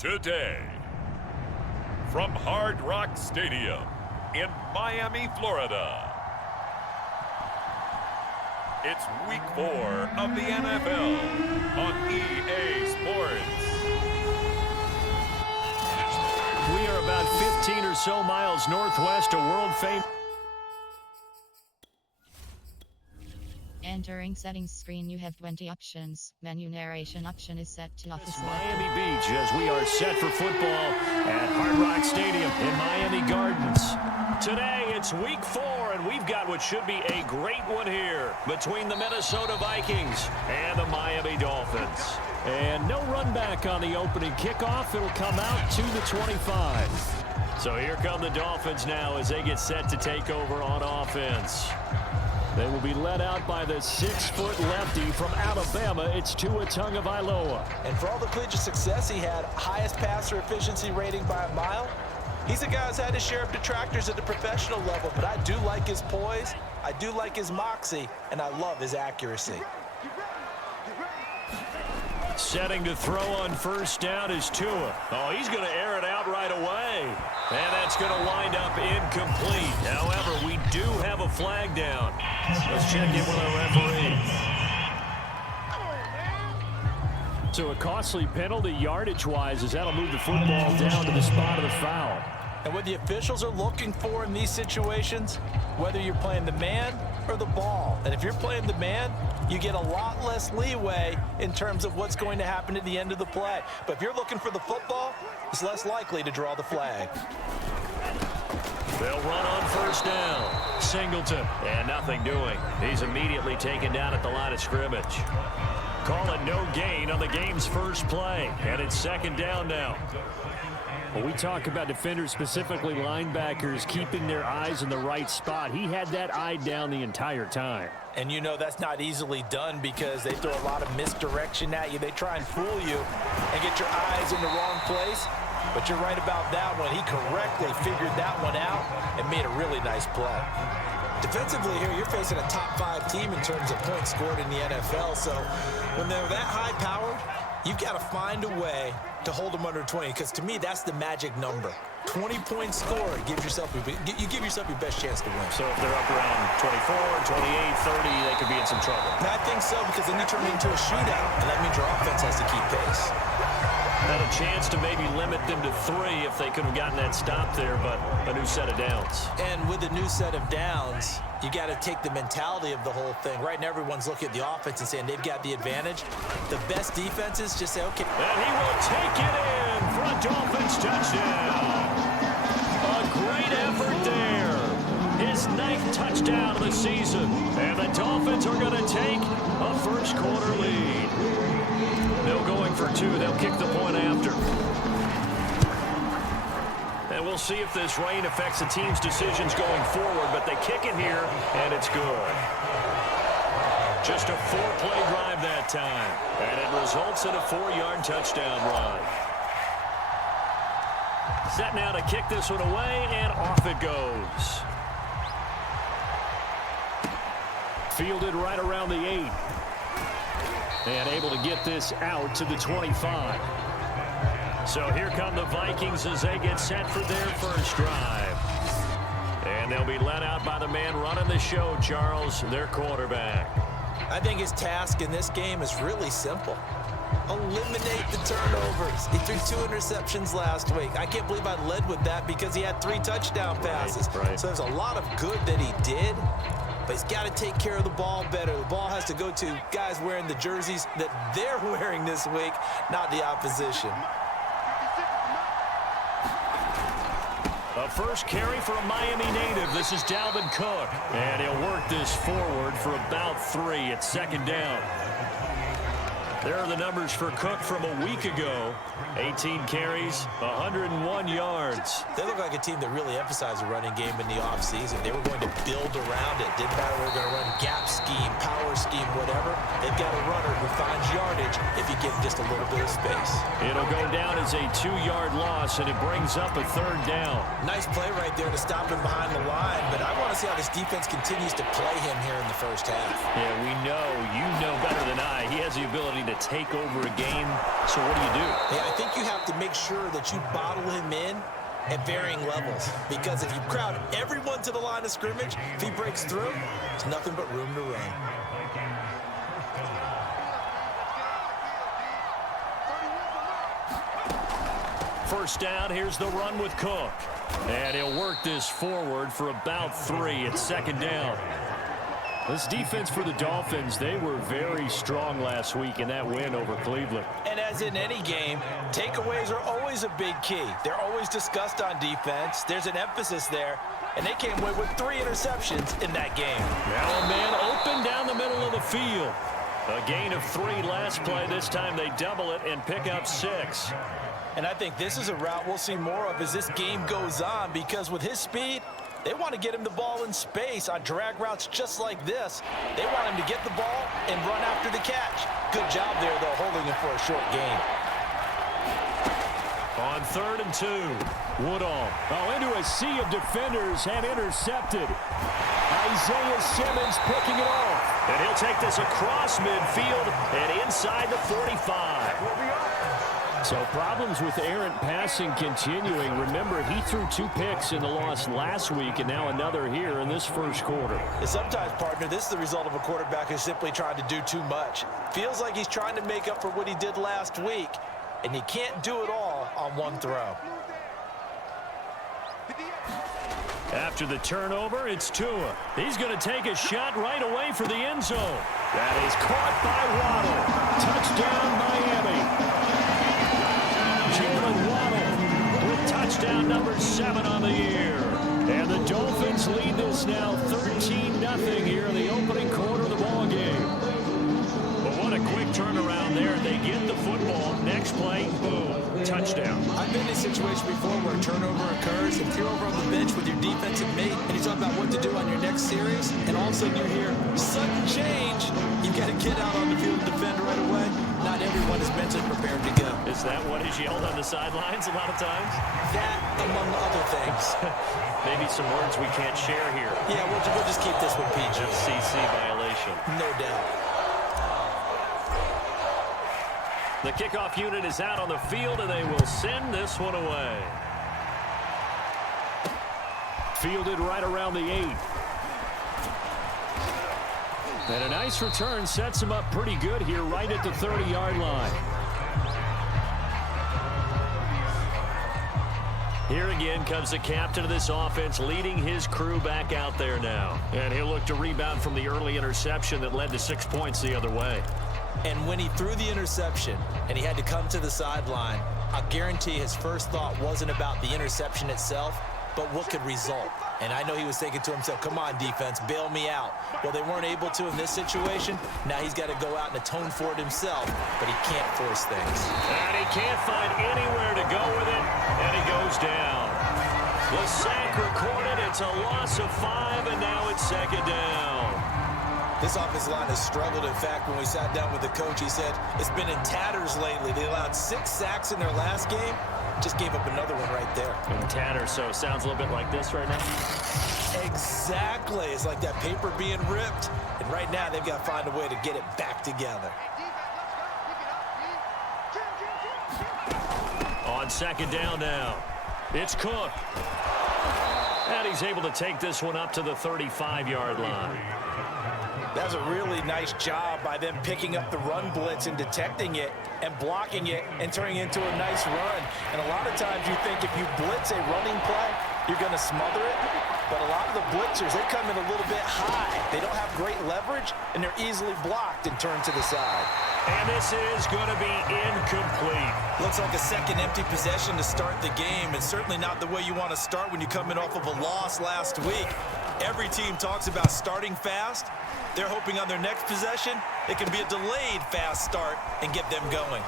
Today, from Hard Rock Stadium in Miami, Florida, it's Week 4 of the NFL on EA Sports. We are about 15 or so miles northwest of world-famous. Entering settings screen, you have 20 options. Menu narration option is set to office. Miami Beach, as we are set for football at Hard Rock Stadium in Miami Gardens. Today it's Week 4, and we've got what should be a great one here between the Minnesota Vikings and the Miami Dolphins. And no run back on the opening kickoff. It'll come out to the 25. So here come the Dolphins now as they get set to take over on offense. They will be led out by the 6-foot lefty from Alabama. It's Tua Tagovailoa. And for all the collegiate success he had, highest passer efficiency rating by a mile, he's a guy who's had his share of detractors at the professional level, but I do like his poise, I do like his moxie, and I love his accuracy. Setting to throw on first down is Tua. Oh, he's going to air it out right away. And that's going to wind up incomplete. However, we do have a flag down. Let's check in with our referee. So a costly penalty yardage-wise as that'll move the football down to the spot of the foul. And what the officials are looking for in these situations, whether you're playing the man or the ball, and if you're playing the man, you get a lot less leeway in terms of what's going to happen at the end of the play. But if you're looking for the football, it's less likely to draw the flag. They'll run on first down. Singleton, and nothing doing. He's immediately taken down at the line of scrimmage. Call it no gain on the game's first play, and it's second down now. Well, we talk about defenders, specifically linebackers, keeping their eyes in the right spot. He had that eye down the entire time. And you know that's not easily done because they throw a lot of misdirection at you. They try and fool you and get your eyes in the wrong place. But you're right about that one. He correctly figured that one out and made a really nice play. Defensively here, you're facing a top 5 team in terms of points scored in the NFL. So when they're that high-powered, you've got to find a way to hold them under 20, because to me, that's the magic number. 20 points scored, you give yourself your best chance to win. So if they're up around 24, 28, 30, they could be in some trouble. And I think so, because then you turn it into a shootout, and that means your offense has to keep pace. Had a chance to maybe limit them to 3 if they could have gotten that stop there, but a new set of downs. And with a new set of downs, you got to take the mentality of the whole thing. Right now, everyone's looking at the offense and saying they've got the advantage. The best defenses just say, okay. And he will take it in for a Dolphins touchdown. A great effort there. His 9th touchdown of the season. And the Dolphins are going to take a first quarter lead. No going for 2. They'll kick the point after. And we'll see if this rain affects the team's decisions going forward, but they kick it here, and it's good. Just a 4-play drive that time, and it results in a 4-yard touchdown run. Set now to kick this one away, and off it goes. Fielded right around the 8. And able to get this out to the 25. So here come the Vikings as they get set for their first drive. And they'll be led out by the man running the show, Charles, their quarterback. I think his task in this game is really simple. Eliminate the turnovers. He threw 2 interceptions last week. I can't believe I led with that because he had 3 touchdown passes. Right. So there's a lot of good that he did. But he's got to take care of the ball better. The ball has to go to guys wearing the jerseys that they're wearing this week, not the opposition. A first carry for a Miami native. This is Dalvin Cook. And he'll work this forward for about 3 at second down. There are the numbers for Cook from a week ago. 18 carries, 101 yards. They look like a team that really emphasized the running game in the offseason. They were going to build around it. Didn't matter whether they're going to run gap scheme, power scheme, whatever. They've got a runner who finds yardage if you give him just a little bit of space. It'll go down as a 2-yard loss, and it brings up a 3rd down. Nice play right there to stop him behind the line, but I want to see how this defense continues to play him here in the first half. Yeah, we know, you know better than I, he has the ability to take over a game. So what do you do? Yeah, I think you have to make sure that you bottle him in at varying levels. Because if you crowd everyone to the line of scrimmage, if he breaks through, there's nothing but room to run. First down, here's the run with Cook. And he'll work this forward for about 3. It's second down. This defense for the Dolphins, they were very strong last week in that win over Cleveland. And as in any game, takeaways are always a big key. They're always discussed on defense. There's an emphasis there. And they came away with 3 interceptions in that game. Now a man open down the middle of the field. A gain of 3 last play. This time they double it and pick up 6. And I think this is a route we'll see more of as this game goes on, because with his speed, they want to get him the ball in space on drag routes just like this. They want him to get the ball and run after the catch. Good job there, though, holding him for a short gain. On 3rd and 2, Woodall. Into a sea of defenders and intercepted. Isaiah Simmons picking it off. And he'll take this across midfield and inside the 45. So problems with errant passing continuing. Remember, he threw 2 picks in the loss last week and now another here in this first quarter. And sometimes, partner, this is the result of a quarterback who's simply trying to do too much. Feels like he's trying to make up for what he did last week, and you can't do it all on one throw. After the turnover, it's Tua. He's going to take a shot right away for the end zone. That is caught by Waddle. Touchdown, Miami. Jalen Waddle with touchdown number 7 on the year. And the Dolphins lead this now 13-0 here in the opening quarter of the ball game. But what a quick turnaround there. They get the football. Next play, boom, touchdown. I've been in a situation before where a turnover occurs, and if you're over on the bench with your defensive mate and you talk about what to do on your next series, and all of a sudden you hear sudden change, you've got to get out on the field and defend right away. Not everyone is mentally prepared to go. Is that what is yelled on the sidelines a lot of times? That, among other things. Maybe some words we can't share here. Yeah, we'll just keep this one PG. FCC violation. No doubt. The kickoff unit is out on the field, and they will send this one away. Fielded right around the 8. And a nice return sets him up pretty good here right at the 30-yard line. Here again comes the captain of this offense, leading his crew back out there now. And he'll look to rebound from the early interception that led to 6 points the other way. And when he threw the interception and he had to come to the sideline, I guarantee his first thought wasn't about the interception itself, but what could result. And I know he was thinking to himself, come on, defense, bail me out. Well, they weren't able to in this situation. Now he's got to go out and atone for it himself, but he can't force things. And he can't find anywhere to go with it, and he goes down. The sack recorded. It's a loss of 5, and now it's second down. This offensive line has struggled. In fact, when we sat down with the coach, he said it's been in tatters lately. They allowed 6 sacks in their last game. Just gave up another one right there. In tatters, so it sounds a little bit like this right now. Exactly. It's like that paper being ripped. And right now, they've got to find a way to get it back together. On second down now, it's Cook. And he's able to take this one up to the 35-yard line. That's a really nice job by them picking up the run blitz and detecting it and blocking it and turning it into a nice run. And a lot of times you think if you blitz a running play, you're going to smother it. But a lot of the blitzers, they come in a little bit high. They don't have great leverage, and they're easily blocked and turned to the side. And this is going to be incomplete. Looks like a second empty possession to start the game, and certainly not the way you want to start when you're coming off of a loss last week. Every team talks about starting fast. They're hoping on their next possession, it can be a delayed fast start and get them going.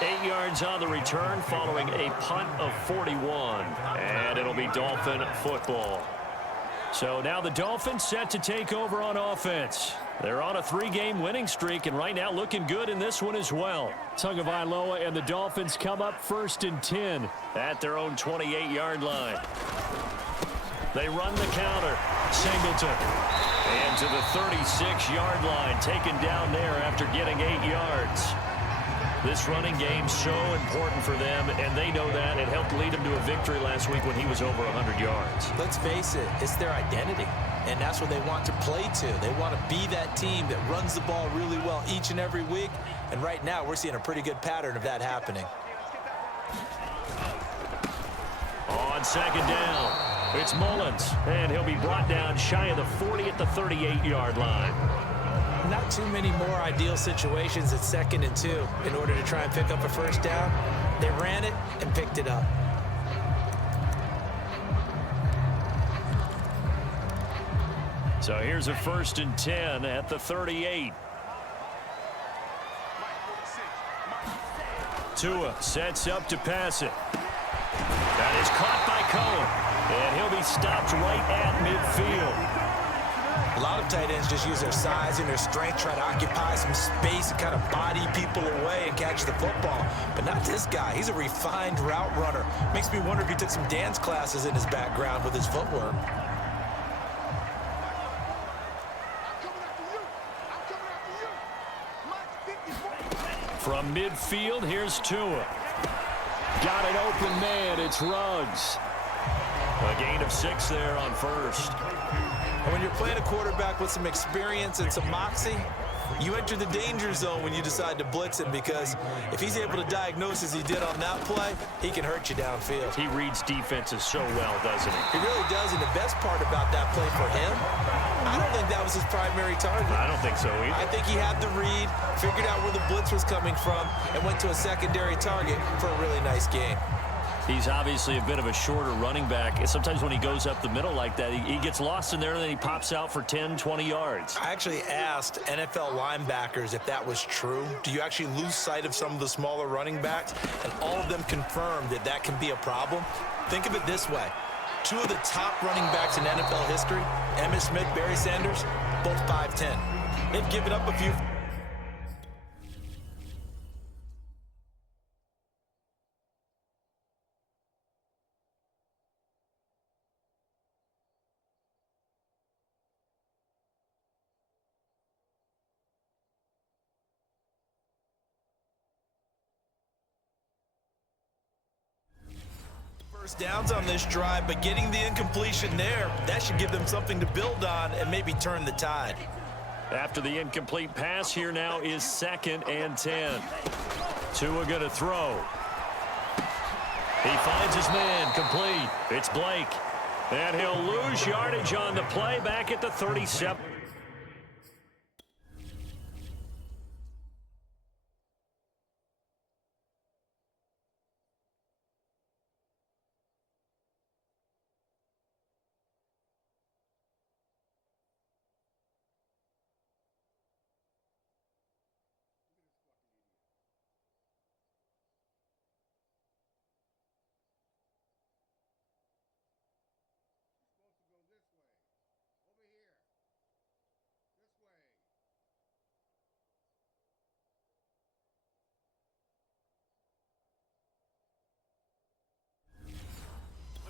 8 yards on the return following a punt of 41. And it'll be Dolphin football. So now the Dolphins set to take over on offense. They're on a 3-game winning streak, and right now looking good in this one as well. Tagovailoa and the Dolphins come up 1st and 10 at their own 28-yard line. They run the counter. Singleton. And to the 36-yard line, taken down there after getting 8 yards. This running game so important for them, and they know that. It helped lead them to a victory last week when he was over 100 yards. Let's face it, it's their identity, and that's what they want to play to. They want to be that team that runs the ball really well each and every week, and right now we're seeing a pretty good pattern of that happening. On second down, it's Mullins, and he'll be brought down shy of the 40 at the 38-yard line. Not too many more ideal situations at 2nd and 2 in order to try and pick up a first down. They ran it and picked it up. So here's a 1st and 10 at the 38. Tua sets up to pass it. That is caught by Cohen, and he'll be stopped right at midfield. A lot of tight ends just use their size and their strength, try to occupy some space and kind of body people away and catch the football. But not this guy. He's a refined route runner. Makes me wonder if he took some dance classes in his background with his footwork. From midfield, here's Tua. Got an open man. It's Ruggs. A gain of 6 there on first. And when you're playing a quarterback with some experience and some moxie, you enter the danger zone when you decide to blitz him, because if he's able to diagnose as he did on that play, he can hurt you downfield. He reads defenses so well, doesn't he? He really does, and the best part about that play for him, I don't think that was his primary target. I don't think so either. I think he had the read, figured out where the blitz was coming from, and went to a secondary target for a really nice game. He's obviously a bit of a shorter running back. And sometimes when he goes up the middle like that, he gets lost in there, and then he pops out for 10, 20 yards. I actually asked NFL linebackers if that was true. Do you actually lose sight of some of the smaller running backs? And all of them confirmed that that can be a problem. Think of it this way. 2 of the top running backs in NFL history, Emmitt Smith, Barry Sanders, both 5'10". They've given up a few. First downs on this drive, but getting the incompletion there, that should give them something to build on and maybe turn the tide. After the incomplete pass, here now is 2nd and 10. Tua going to throw. He finds his man, complete. It's Blake. And he'll lose yardage on the play back at the 37.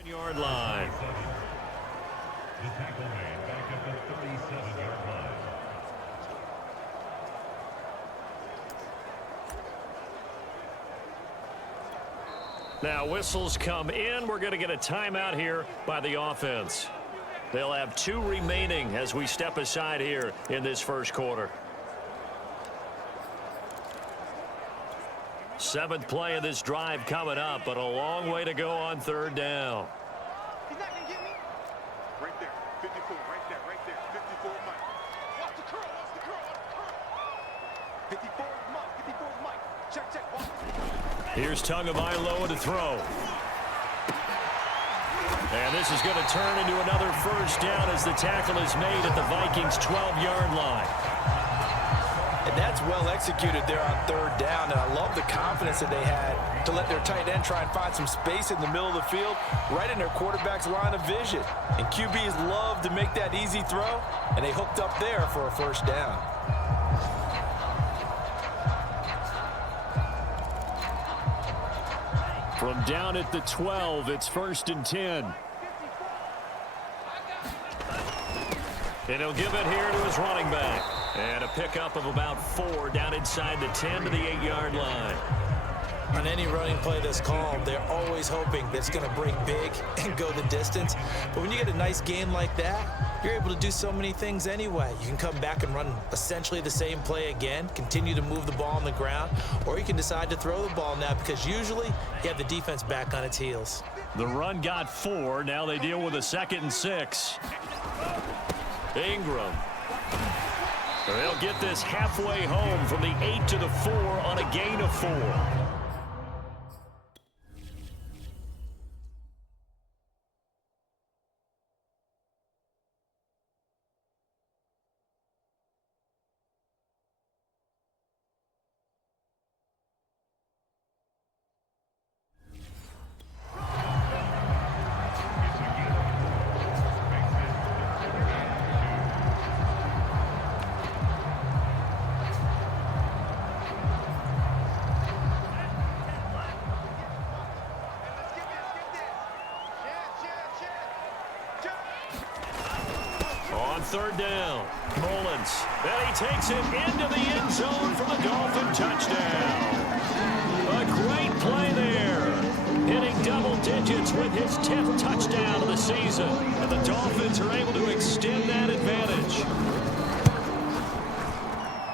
Yard line. The tackle made back at the 37-yard line. Now whistles come in. We're going to get a timeout here by the offense. They'll have 2 remaining as we step aside here in this first quarter. 7th play of this drive coming up, but a long way to go on 3rd down. He's not going to get me. Right there. 54. Right there. Right there. 54 Mike. Watch the curl. Watch the curl. Watch the curl. 54 Mike. 54 Mike. Check, check. Watch. Here's Tagovailoa to throw. And this is going to turn into another first down as the tackle is made at the Vikings' 12-yard line. And that's well executed there on 3rd down, and I love the confidence that they had to let their tight end try and find some space in the middle of the field, right in their quarterback's line of vision. And QBs love to make that easy throw, and they hooked up there for a first down. From down at the 12, it's 1st and 10. And he'll give it here to his running back. And a pickup of about 4 down inside the 10 to the 8-yard line. On any running play that's called, they're always hoping that it's going to break big and go the distance. But when you get a nice game like that, you're able to do so many things anyway. You can come back and run essentially the same play again, continue to move the ball on the ground, or you can decide to throw the ball now because usually you have the defense back on its heels. The run got 4. Now they deal with a 2nd and 6. Ingram. They'll get this halfway home from the 8 to the 4 on a gain of 4. Third down. Mullins. And he takes it into the end zone for the Dolphin touchdown. A great play there. Hitting double digits with his 10th touchdown of the season. And the Dolphins are able to extend that advantage.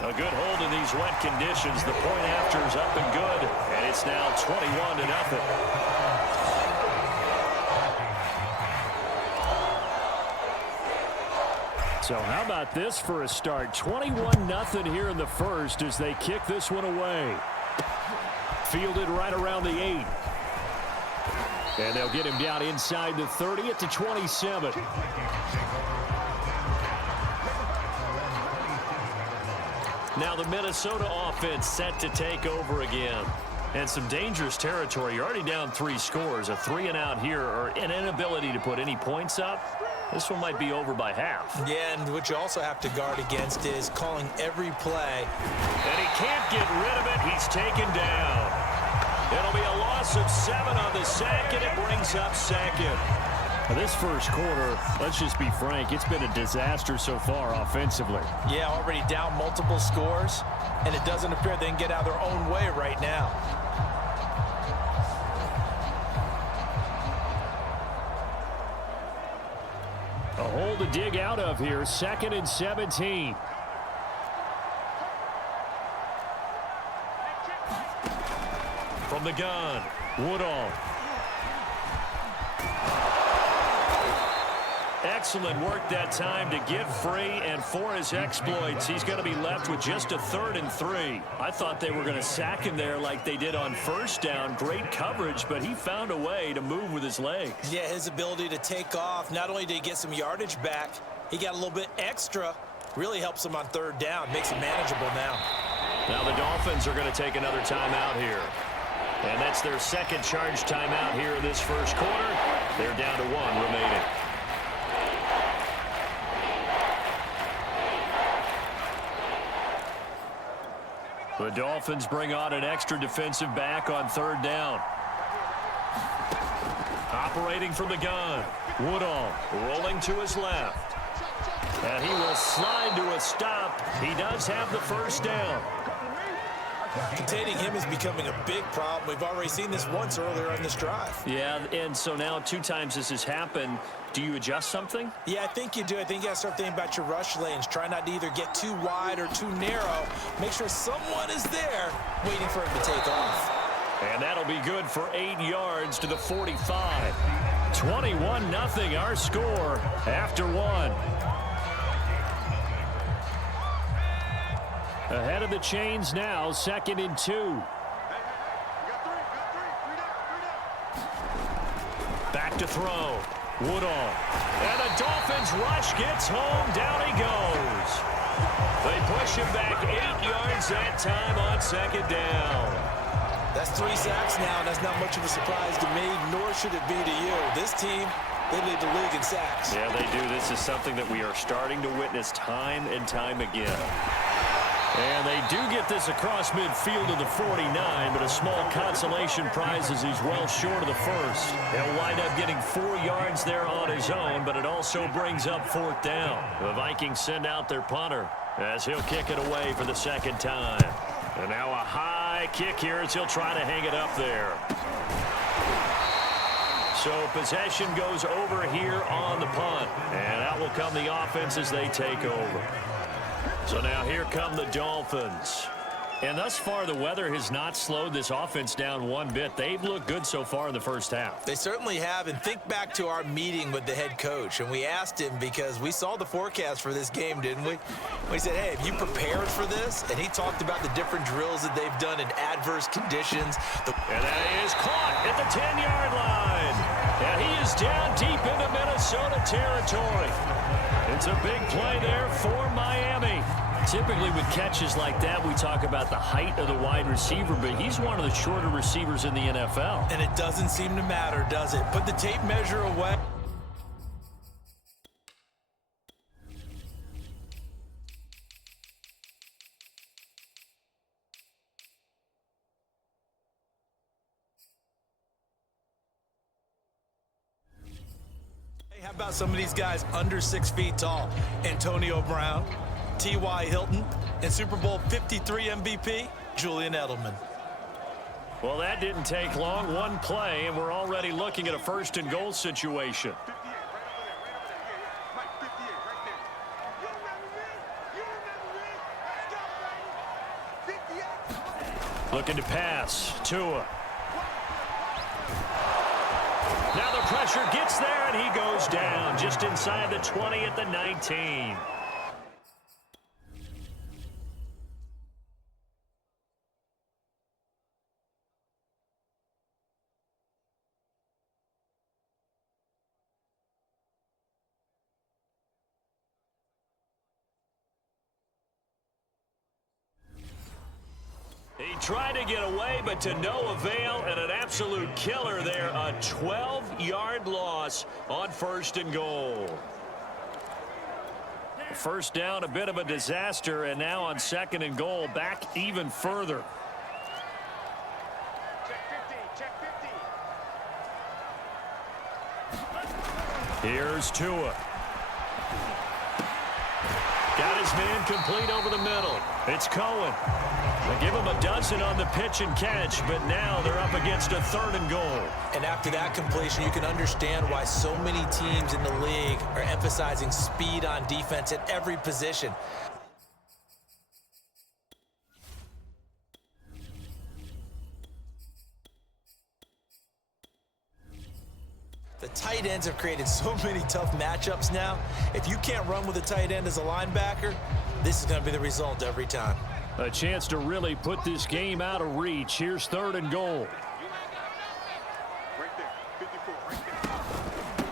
A good hold in these wet conditions. The point after is up and good. And it's now 21-0. So how about this for a start? 21-0 here in the first as they kick this one away. Fielded right around the 8. And they'll get him down inside the 30 at the 27. Now the Minnesota offense set to take over again. And some dangerous territory. You're already down 3 scores. A 3-and-out here or an inability to put any points up. This one might be over by half. Yeah, and what you also have to guard against is calling every play. And he can't get rid of it. He's taken down. It'll be a loss of 7 on the sack, and it brings up 2nd. Now this first quarter, let's just be frank, it's been a disaster so far offensively. Yeah, already down multiple scores, and it doesn't appear they can get out their own way right now. A hole to dig out of here, 2nd and 17. From the gun, Woodall. Excellent work that time to get free, and for his exploits, he's going to be left with just a 3rd and 3. I thought they were going to sack him there like they did on first down. Great coverage, but he found a way to move with his legs. Yeah, his ability to take off, not only did he get some yardage back, he got a little bit extra. Really helps him on 3rd down, makes it manageable now. Now the Dolphins are going to take another timeout here. And that's their 2nd charge timeout here in this first quarter. They're down to 1 remaining. The Dolphins bring on an extra defensive back on 3rd down. Operating from the gun. Woodall rolling to his left. And he will slide to a stop. He does have the first down. Containing him is becoming a big problem. We've already seen this once earlier on this drive. Yeah, and so now 2 times this has happened. Do you adjust something? Yeah, I think you do. I think you got to start thinking about your rush lanes. Try not to either get too wide or too narrow. Make sure someone is there waiting for him to take off. And that'll be good for 8 yards to the 45. 21-0 our score after 1. Ahead of the chains now, 2nd and 2. Back to throw. Woodall. And the Dolphins rush gets home. Down he goes. They push him back 8 yards that time on 2nd down. That's 3 sacks now, and that's not much of a surprise to me, nor should it be to you. This team, they lead the league in sacks. Yeah, they do. This is something that we are starting to witness time and time again. And they They do get this across midfield to the 49, but a small consolation prize as he's well short of the first. He'll wind up getting 4 yards there on his own, but it also brings up 4th down. The Vikings send out their punter as he'll kick it away for the 2nd time. And now a high kick here as he'll try to hang it up there. So possession goes over here on the punt. And out will come the offense as they take over. So now here come the Dolphins. And thus far, the weather has not slowed this offense down one bit. They've looked good so far in the first half. They certainly have. And think back to our meeting with the head coach. And we asked him because we saw the forecast for this game, didn't we? We said, hey, have you prepared for this? And he talked about the different drills that they've done in adverse conditions. And that is caught at the 10-yard line. And he is down deep into Minnesota territory. It's a big play there for Miami. Typically with catches like that, we talk about the height of the wide receiver, but he's one of the shorter receivers in the NFL. And it doesn't seem to matter, does it? Put the tape measure away. How about some of these guys under 6 feet tall? Antonio Brown, T.Y. Hilton, and Super Bowl 53 MVP, Julian Edelman. Well, that didn't take long. One play, and we're already looking at a 1st and goal situation. 58, right over there, right over there. Yeah, yeah. Mike, 58, right there. You remember me? You remember me? Let's go, baby. 58. Looking to pass. Tua. Now the pressure gets there, and he goes down just inside the 20 at the 19. He tried to get away, but to no avail, and an absolute killer there. A 12-yard loss on 1st and goal. 1st down, a bit of a disaster, and now on 2nd and goal, back even further. Check 50, check 50. Here's Tua. Got his man complete over the middle. It's Cohen. They give him a dozen on the pitch and catch, but now they're up against a 3rd and goal. And after that completion, you can understand why so many teams in the league are emphasizing speed on defense at every position. The tight ends have created so many tough matchups now. If you can't run with a tight end as a linebacker, this is going to be the result every time. A chance to really put this game out of reach. Here's 3rd and goal. Right there, 54, right there.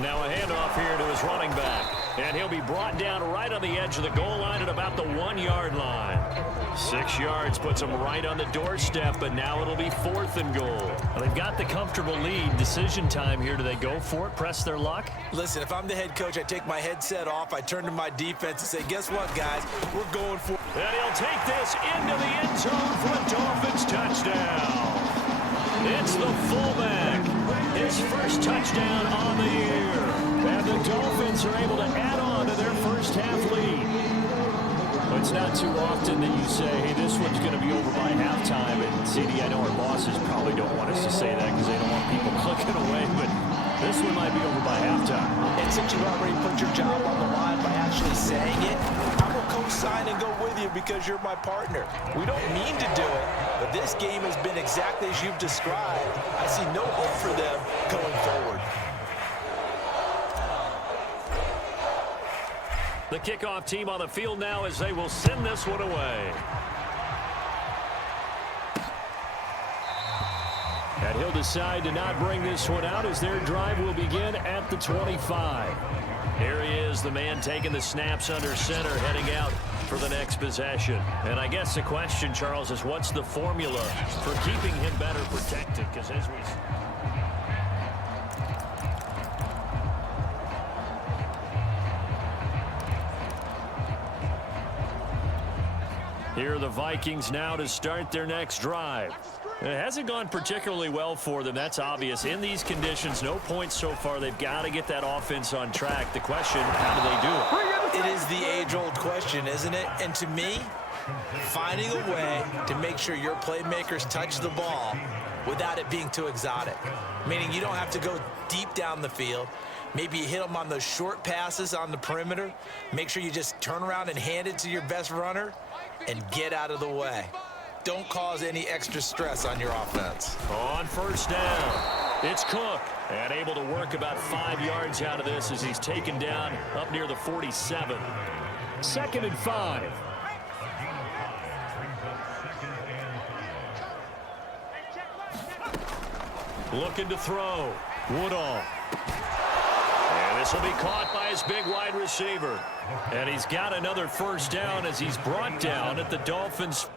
Now a handoff here to his running back. And he'll be brought down right on the edge of the goal line at about the 1-yard line. 6 yards puts him right on the doorstep, but now it'll be 4th and goal. Well, they've got the comfortable lead. Decision time here. Do they go for it, press their luck? Listen, if I'm the head coach, I take my headset off, I turn to my defense and say, guess what, guys? We're going for it. And he'll take this into the end zone for a Dolphins touchdown. It's the fullback. His first touchdown on the year. And the Dolphins are able to add on to their first half lead. It's not too often that you say, hey, this one's going to be over by halftime. And, CD, I know our bosses probably don't want us to say that because they don't want people clicking away, but this one might be over by halftime. And since you've already put your job on the line by actually saying it, I will co-sign and go with you because you're my partner. We don't mean to do it, but this game has been exactly as you've described. I see no hope for them going forward. The kickoff team on the field now as they will send this one away. And he'll decide to not bring this one out as their drive will begin at the 25. Here he is, the man taking the snaps under center, heading out for the next possession. And I guess the question, Charles, is what's the formula for keeping him better protected? Because as we... Here are the Vikings now to start their next drive. It hasn't gone particularly well for them, that's obvious. In these conditions, no points so far. They've got to get that offense on track. The question, how do they do it? It is the age-old question, isn't it? And to me, finding a way to make sure your playmakers touch the ball without it being too exotic. Meaning you don't have to go deep down the field. Maybe you hit them on those short passes on the perimeter. Make sure you just turn around and hand it to your best runner and get out of the way. Don't cause any extra stress on your offense. On first down, it's Cook. And able to work about 5 yards out of this as he's taken down up near the 47. 2nd and 5. Looking to throw. Woodall. And this will be caught by his big wide receiver. And he's got another first down as he's brought down at the Dolphins.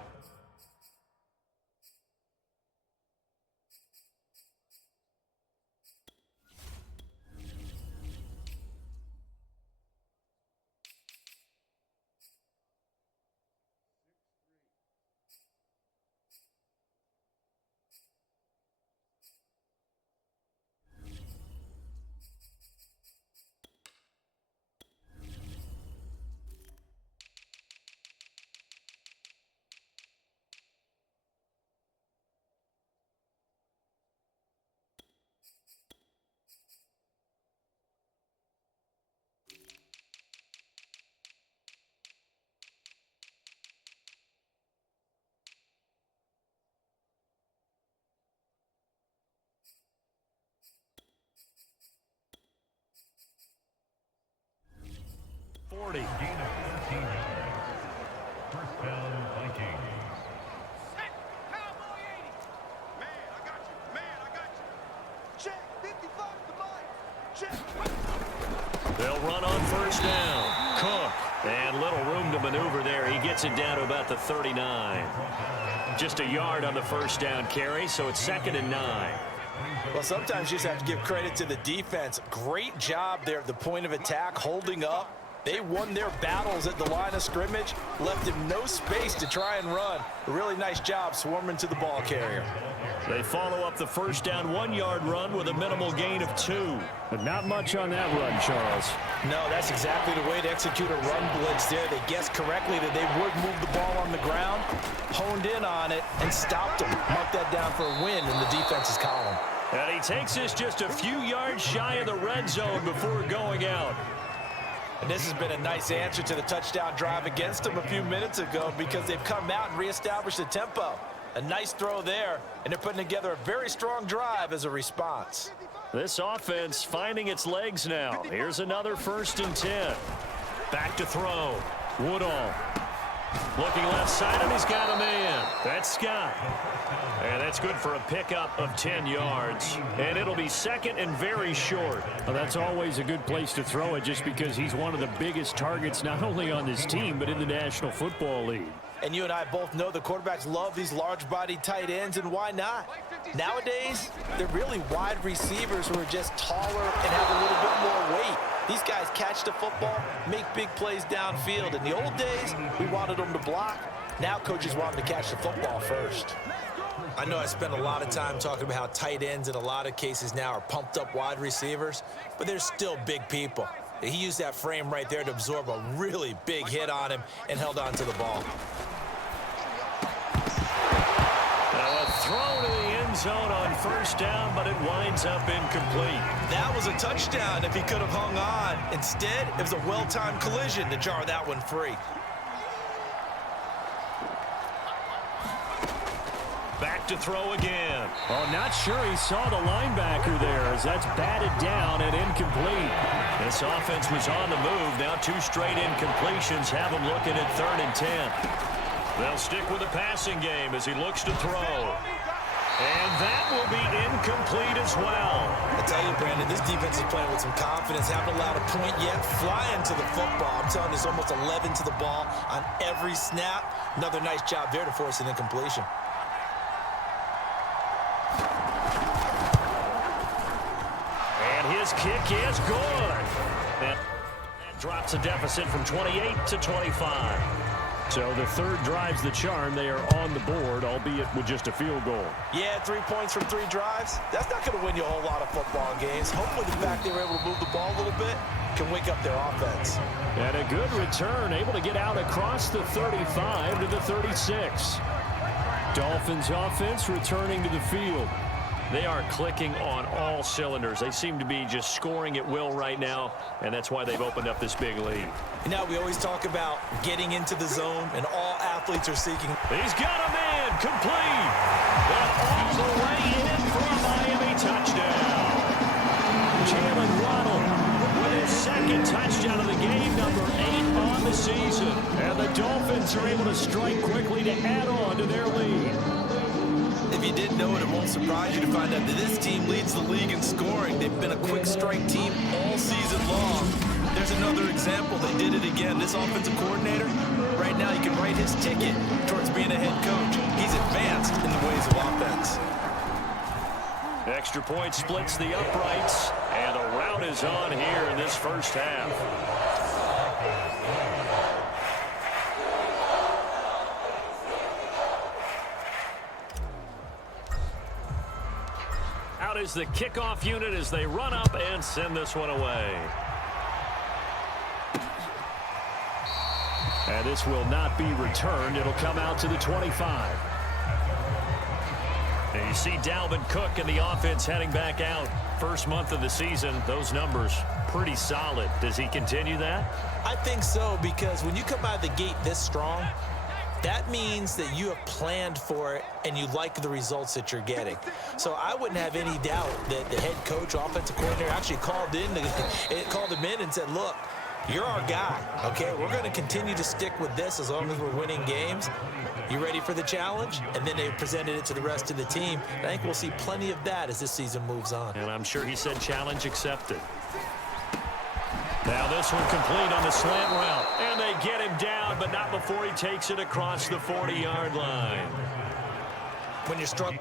Gain of 14 yards. First down, Vikings. Set. Cowboy 80. Man, I got you. Man, I got you. Check. 55 to the line. Check. They'll run on first down. Cook. And little room to maneuver there. He gets it down to about the 39. Just a yard on the first down carry, so it's 2nd and 9. Well, sometimes you just have to give credit to the defense. Great job there at the point of attack, holding up. They won their battles at the line of scrimmage, left him no space to try and run. A really nice job swarming to the ball carrier. They follow up the first down 1-yard run with a minimal gain of 2. But not much on that run, Charles. No, that's exactly the way to execute a run blitz there. They guessed correctly that they would move the ball on the ground, honed in on it, and stopped them. Mark that down for a win in the defense's column. And he takes us just a few yards shy of the red zone before going out. And this has been a nice answer to the touchdown drive against them a few minutes ago because they've come out and reestablished the tempo. A nice throw there, and they're putting together a very strong drive as a response. This offense finding its legs now. Here's another 1st and 10. Back to throw. Woodall. Looking left side, and he's got a man. That's Scott. And that's good for a pickup of 10 yards. And it'll be 2nd and very short. Well, that's always a good place to throw it just because he's one of the biggest targets not only on this team but in the National Football League. And you and I both know the quarterbacks love these large-bodied tight ends, and why not? Nowadays, they're really wide receivers who are just taller and have a little bit more weight. These guys catch the football, make big plays downfield. In the old days, we wanted them to block. Now coaches want them to catch the football first. I know I spent a lot of time talking about how tight ends in a lot of cases now are pumped up wide receivers, but they're still big people. He used that frame right there to absorb a really big hit on him and held on to the ball. Now a throw to the end zone on first down, but it winds up incomplete. That was a touchdown if he could have hung on. Instead, it was a well-timed collision to jar that one free. Back to throw again. Oh, not sure he saw the linebacker there as that's batted down and incomplete. This offense was on the move. Now 2 straight incompletions have him looking at 3rd and 10. They'll stick with the passing game as he looks to throw. And that will be incomplete as well. I tell you, Brandon, this defense is playing with some confidence. Haven't allowed a point yet. Flying to the football. I'm telling you, there's almost 11 to the ball on every snap. Another nice job there to force an incompletion. His kick is good. And that drops a deficit from 28 to 25. So the third drive's the charm. They are on the board, albeit with just a field goal. Yeah, 3 points from 3 drives. That's not going to win you a whole lot of football games. Hopefully the fact they were able to move the ball a little bit can wake up their offense. And a good return, able to get out across the 35 to the 36. Dolphins offense returning to the field. They are clicking on all cylinders. They seem to be just scoring at will right now, and that's why they've opened up this big lead. You know, we always talk about getting into the zone, and all athletes are seeking. He's got a man, complete. And all the way in for a Miami touchdown. Jalen Waddle with his second touchdown of the game, number 8 on the season. And the Dolphins are able to strike quickly to add on to their lead. If you didn't know it, it won't surprise you to find out that this team leads the league in scoring. They've been a quick strike team all season long. There's another example. They did it again. This offensive coordinator, right now you can write his ticket towards being a head coach. He's advanced in the ways of offense. Extra point splits the uprights, and a rout is on here in this first half. Out is the kickoff unit as they run up and send this one away. And this will not be returned. It'll come out to the 25. And you see Dalvin Cook and the offense heading back out. First month of the season, those numbers pretty solid. Does he continue that? I think so, because when you come out of the gate this strong, that means that you have planned for it and you like the results that you're getting. So I wouldn't have any doubt that the head coach, offensive coordinator, actually called him in and said, look, you're our guy, okay? We're going to continue to stick with this as long as we're winning games. You ready for the challenge? And then they presented it to the rest of the team. I think we'll see plenty of that as this season moves on. And I'm sure he said challenge accepted. Now this one complete on the slant route. And they get him down, but not before he takes it across the 40-yard line. When you're struggling.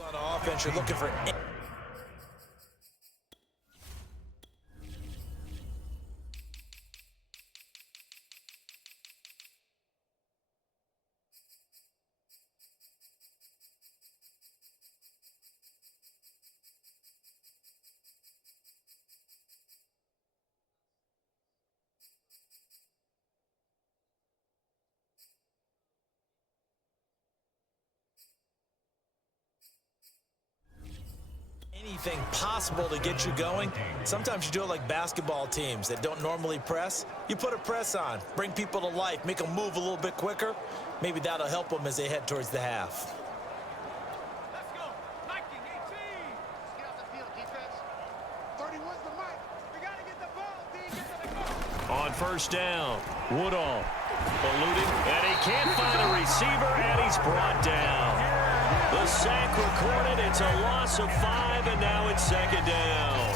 On offense, you're looking for. Anything possible to get you going. Sometimes you do it like basketball teams that don't normally press. You put a press on, bring people to life, make them move a little bit quicker. Maybe that'll help them as they head towards the half. Let's go. Viking 18. Get off the field, defense. 31's the mic. We got to get the ball, D. Get to the goal. On first down, Woodall eluding, and he can't find a receiver, and he's brought down. The sack recorded. It's a loss of 5, and now it's second down.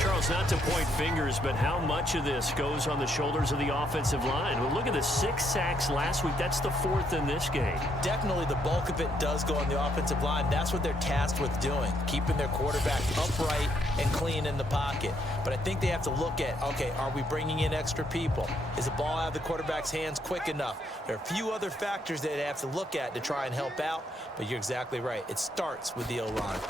Charles, not to point fingers, but how much of this goes on the shoulders of the offensive line? Well, look at the 6 sacks last week. That's the 4th in this game. Definitely the bulk of it does go on the offensive line. That's what they're tasked with doing, keeping their quarterback upright and clean in the pocket. But I think they have to look at, okay, are we bringing in extra people? Is the ball out of the quarterback's hands quick enough? There are a few other factors that they have to look at to try and help out, but you're exactly right. It starts with the O-line.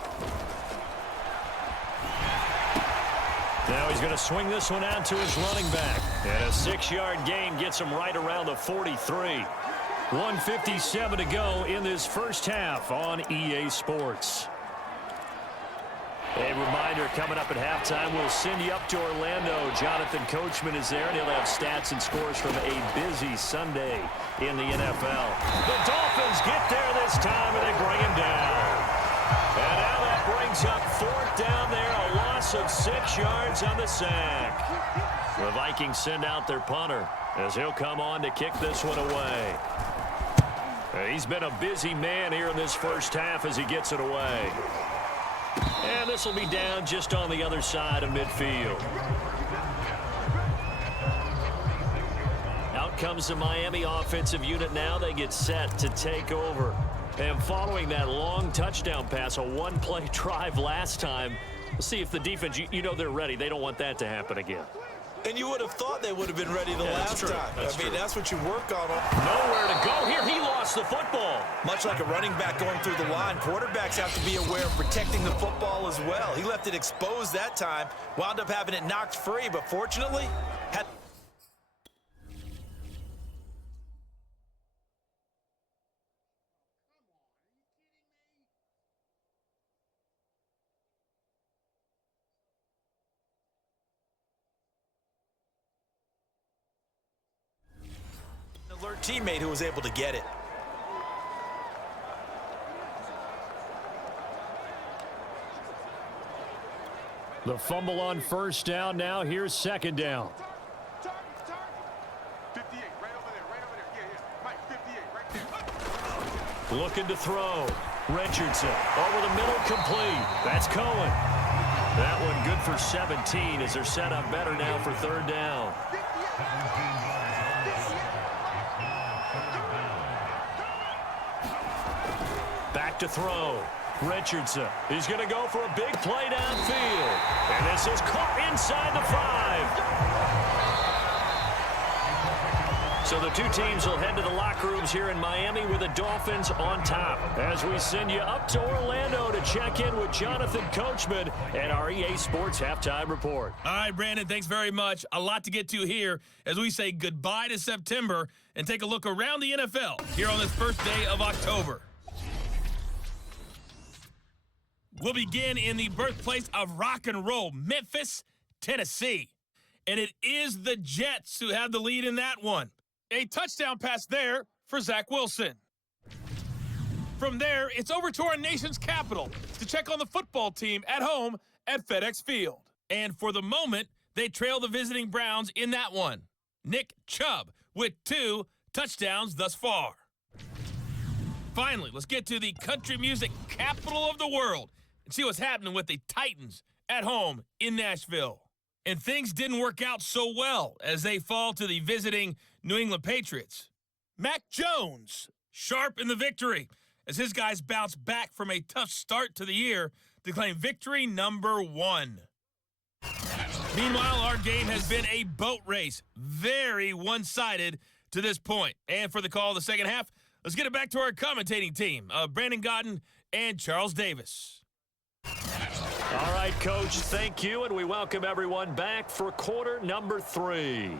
Now he's going to swing this one out to his running back. And a 6-yard gain gets him right around the 43. 1:57 to go in this first half on EA Sports. A reminder, coming up at halftime, we'll send you up to Orlando. Jonathan Coachman is there, and he'll have stats and scores from a busy Sunday in the NFL. The Dolphins get there this time, and they bring him down. And now that brings up 4th down there, a loss of 6 yards on the sack. The Vikings send out their punter as he'll come on to kick this one away. He's been a busy man here in this first half as he gets it away. And this will be down just on the other side of midfield. Out comes the Miami offensive unit now. They get set to take over. And following that long touchdown pass, a one-play drive last time, we'll see if the defense, you know they're ready. They don't want that to happen again. And you would have thought they would have been ready the last time. I mean, that's what you work on. Nowhere to go here. He lost the football. Much like a running back going through the line, quarterbacks have to be aware of protecting the football as well. He left it exposed that time, wound up having it knocked free, but fortunately, had... alert teammate who was able to get it. The fumble on first down. Now here's second down. 58, right over there. Yeah. Mike, 58, right there. Looking to throw. Richardson over the middle, complete. That's Cohen. That one good for 17 as they're set up better now for third down. Back to throw. Richardson. He's going to go for a big play downfield. And this is caught inside the 5. So the two teams will head to the locker rooms here in Miami with the Dolphins on top. As we send you up to Orlando to check in with Jonathan Coachman and our EA Sports Halftime Report. All right, Brandon, thanks very much. A lot to get to here as we say goodbye to September and take a look around the NFL here on this first day of October. We'll begin in the birthplace of rock and roll, Memphis, Tennessee. And it is the Jets who have the lead in that one. A touchdown pass there for Zach Wilson. From there, it's over to our nation's capital to check on the football team at home at FedEx Field. And for the moment, they trail the visiting Browns in that one. Nick Chubb with 2 touchdowns thus far. Finally, let's get to the country music capital of the world and see what's happening with the Titans at home in Nashville. And things didn't work out so well as they fall to the visiting New England Patriots. Mac Jones, sharp in the victory, as his guys bounce back from a tough start to the year to claim victory number 1. Meanwhile, our game has been a boat race, very one-sided to this point. And for the call of the second half, let's get it back to our commentating team, Brandon Godden and Charles Davis. All right, Coach, thank you, and we welcome everyone back for quarter number 3.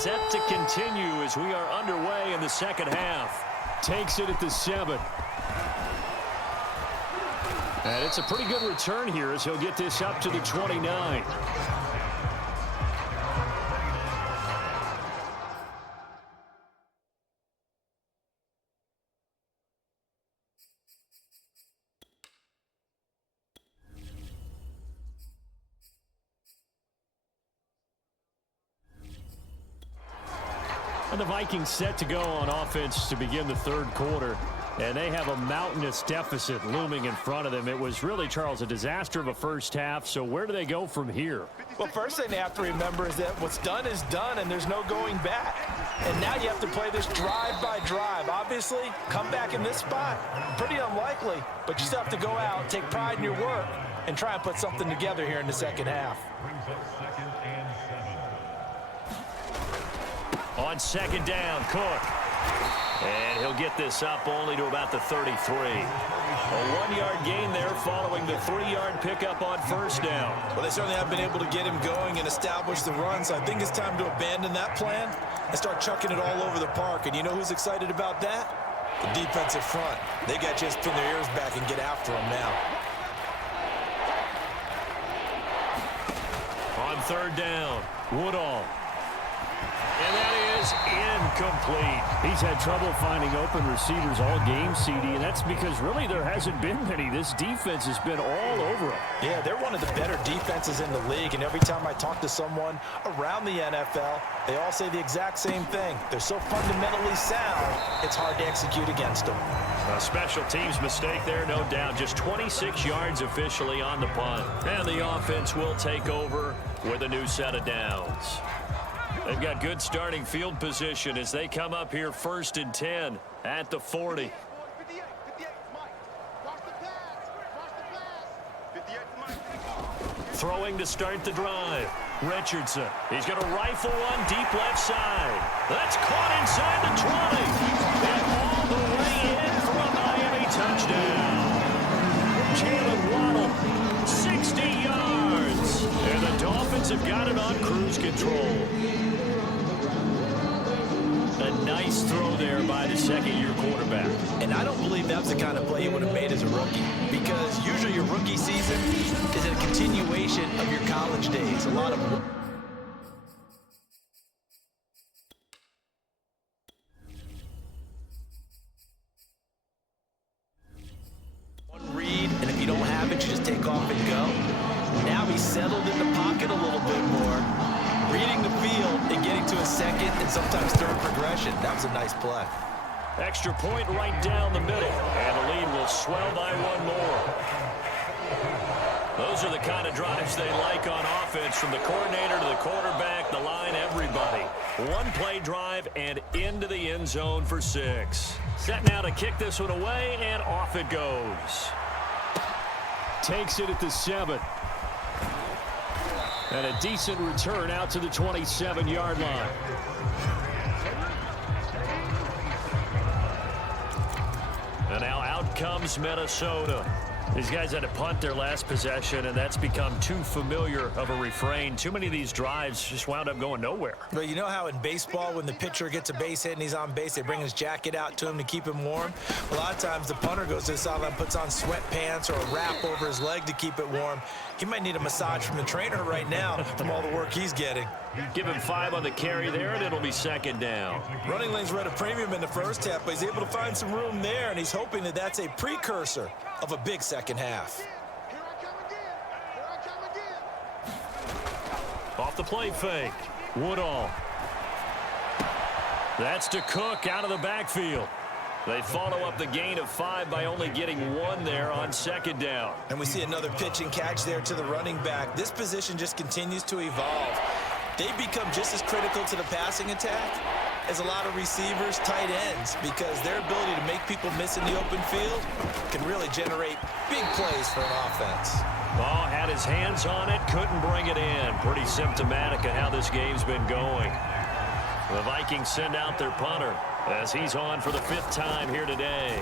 set to continue as we are underway in the second half. Takes it at the 7. And it's a pretty good return here as he'll get this up to the 29. And the Vikings set to go on offense to begin the third quarter. And they have a mountainous deficit looming in front of them. It was really, Charles, a disaster of a first half. So where do they go from here? Well, first thing they have to remember is that what's done is done, and there's no going back. And now you have to play this drive by drive. Obviously, come back in this spot, pretty unlikely. But you still have to go out, take pride in your work, and try and put something together here in the second half. Brings up 2nd and 7. On second down, Cook. And he'll get this up only to about the 33. A 1-yard gain there following the 3-yard pickup on first down. Well, they certainly have been able to get him going and establish the run, so I think it's time to abandon that plan and start chucking it all over the park. And you know who's excited about that? The defensive front. They got to just pin their ears back and get after him now. On third down, Woodall. And that is incomplete. He's had trouble finding open receivers all game, CD, and that's because really there hasn't been many. This defense has been all over him. Yeah, they're one of the better defenses in the league, and every time I talk to someone around the NFL, they all say the exact same thing. They're so fundamentally sound, it's hard to execute against them. A special teams mistake there, no doubt. Just 26 yards officially on the punt. And the offense will take over with a new set of downs. They've got good starting field position as they come up here 1st and 10 at the 40. Throwing to start the drive. Richardson. He's going to rifle one deep left side. That's caught inside the 20. And all the way in for a Miami touchdown. Jalen Waddle, 60 yards. And the Dolphins have got it on cruise control. A nice throw there by the second-year quarterback. And I don't believe that's the kind of play he would have made as a rookie, because usually your rookie season is a continuation of your college days. A lot of one read, and if you don't have it, you just take off and go. Now he's settled in the pocket a little bit more, reading the field and getting to a second and sometimes third progression. That was a nice play. Extra point right down the middle, and the lead will swell by one more. Those are the kind of drives they like on offense, from the coordinator to the quarterback, the line, everybody. One-play drive and into the end zone for 6. Set now to kick this one away, and off it goes. Takes it at the 7. And a decent return out to the 27-yard line. And now out comes Minnesota. These guys had to punt their last possession, and that's become too familiar of a refrain. Too many of these drives just wound up going nowhere. But you know how in baseball, when the pitcher gets a base hit and he's on base, they bring his jacket out to him to keep him warm? A lot of times the punter goes to the sideline, puts on sweatpants or a wrap over his leg to keep it warm. He might need a massage from the trainer right now from all the work he's getting. Give him 5 on the carry there, and it'll be second down. Running lanes were at a premium in the first half, but he's able to find some room there, and he's hoping that that's a precursor of a big second half. Off the play fake. Woodall. That's to Cook out of the backfield. They follow up the gain of 5 by only getting 1 there on second down. And we see another pitch and catch there to the running back. This position just continues to evolve. They become just as critical to the passing attack as a lot of receivers, tight ends, because their ability to make people miss in the open field can really generate big plays for an offense. Ball had his hands on it, couldn't bring it in. Pretty symptomatic of how this game's been going. The Vikings send out their punter as he's on for the 5th time here today.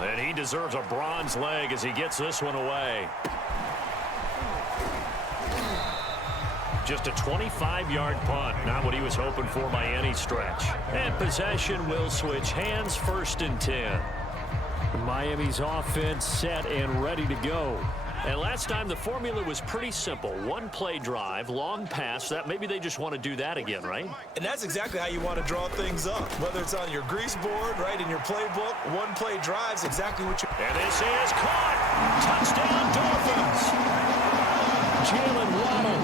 And he deserves a bronze leg as he gets this one away. just a 25-yard punt. Not what he was hoping for by any stretch. And possession will switch hands, 1st and 10. Miami's offense set and ready to go. And last time the formula was pretty simple. 1-play drive, long pass. That maybe they just want to do that again, right? And that's exactly how you want to draw things up. Whether it's on your grease board, right, in your playbook, 1-play drive's exactly what you... And this is caught. Touchdown, Dolphins. Jalen Waddle,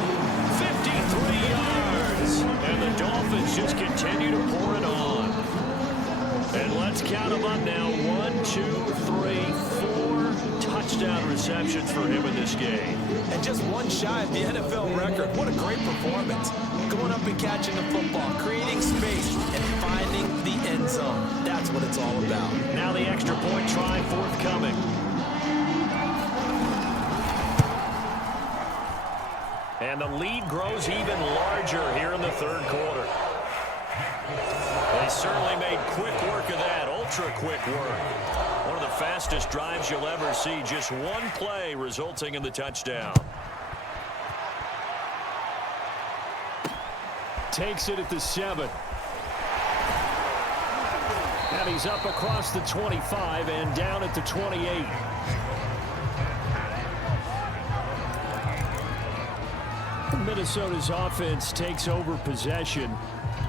53 yards. And the Dolphins just continue to pour it on. And let's count them up now. 1, 2, 3, 4 touchdown receptions for him in this game. And just one shy of the NFL record. What a great performance. Going up and catching the football, creating space, and finding the end zone. That's what it's all about. Now the extra point try forthcoming. And the lead grows even larger here in the 3rd quarter. They certainly made quick work of that, ultra-quick work. One of the fastest drives you'll ever see, just one play resulting in the touchdown. Takes it at the 7. And he's up across the 25 and down at the 28. Minnesota's offense takes over possession.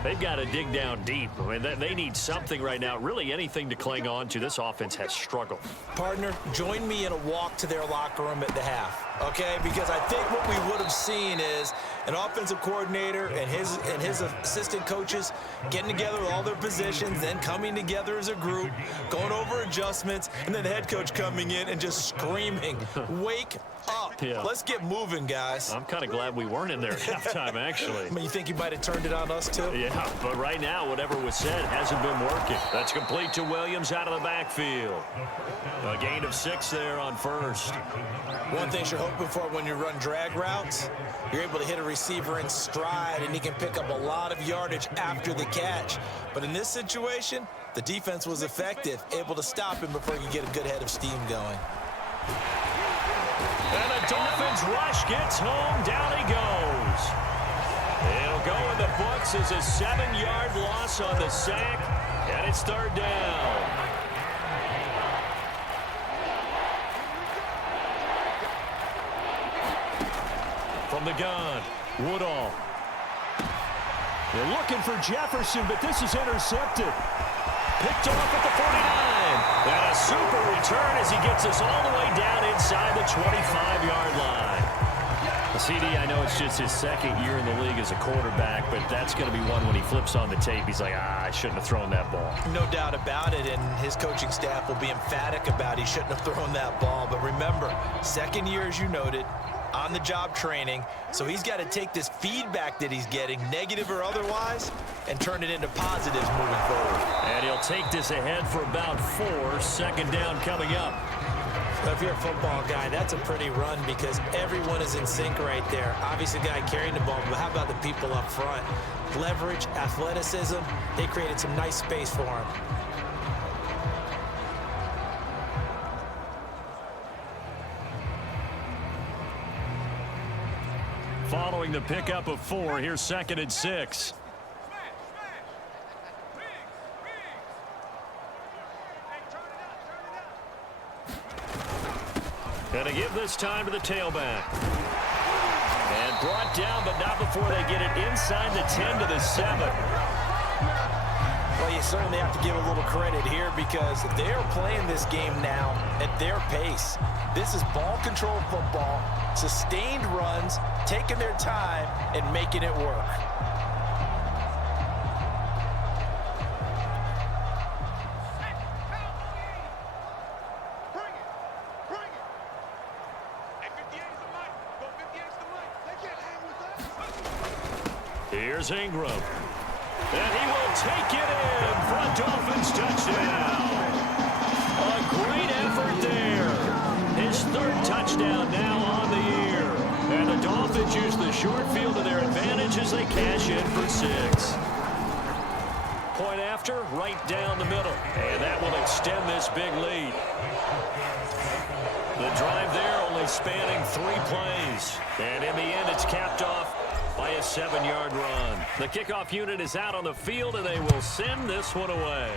They've got to dig down deep. I mean, they need something right now, really anything to cling on to. This offense has struggled. Partner, join me in a walk to their locker room at the half, okay? Because I think what we would have seen is an offensive coordinator and his assistant coaches getting together with all their positions, then coming together as a group, going over adjustments, and then the head coach coming in and just screaming, wake up. Yeah. Let's get moving, guys. I'm kind of glad we weren't in there at halftime, actually. I mean, you think you might have turned it on us, too? Yeah, but right now, whatever was said hasn't been working. That's complete to Williams out of the backfield. A gain of 6 there on 1st. One thing you're hoping for when you run drag routes, you're able to hit a receiver in stride, and he can pick up a lot of yardage after the catch. But in this situation, the defense was effective, able to stop him before he could get a good head of steam going. And the Dolphins rush gets home. Down he goes. It'll go in the books as a 7-yard loss on the sack, and it's 3rd down. From the gun, Woodall. They're looking for Jefferson, but this is intercepted. Picked off at the 49. And a super return as he gets us all the way down inside the 25-yard line. CD, I know it's just his 2nd year in the league as a quarterback, but that's going to be one when he flips on the tape. He's like, I shouldn't have thrown that ball. No doubt about it, and his coaching staff will be emphatic about he shouldn't have thrown that ball. But remember, 2nd year, as you noted, on-the-job training, so he's got to take this feedback that he's getting, negative or otherwise, and turn it into positives moving forward. And he'll take this ahead for about 4. 2nd down coming up. So if you're a football guy, that's a pretty run because everyone is in sync right there. Obviously, the guy carrying the ball, but how about the people up front? Leverage, athleticism, they created some nice space for him. Following the pickup of 4, here's 2nd and 6. And a give this time to the tailback. And brought down, but not before they get it inside the 10 to the 7. Well, you certainly have to give a little credit here because they're playing this game now at their pace. This is ball control football, sustained runs, taking their time, and making it work. Here's Ingram. And he will take it in for a Dolphins touchdown. A great effort there. His 3rd touchdown now on the year. And the Dolphins use the short field to their advantage as they cash in for 6. Point after, right down the middle. And that will extend this big lead. The drive there only spanning 3 plays. And in the end, it's capped off by a 7-yard run. The kickoff unit is out on the field, and they will send this one away.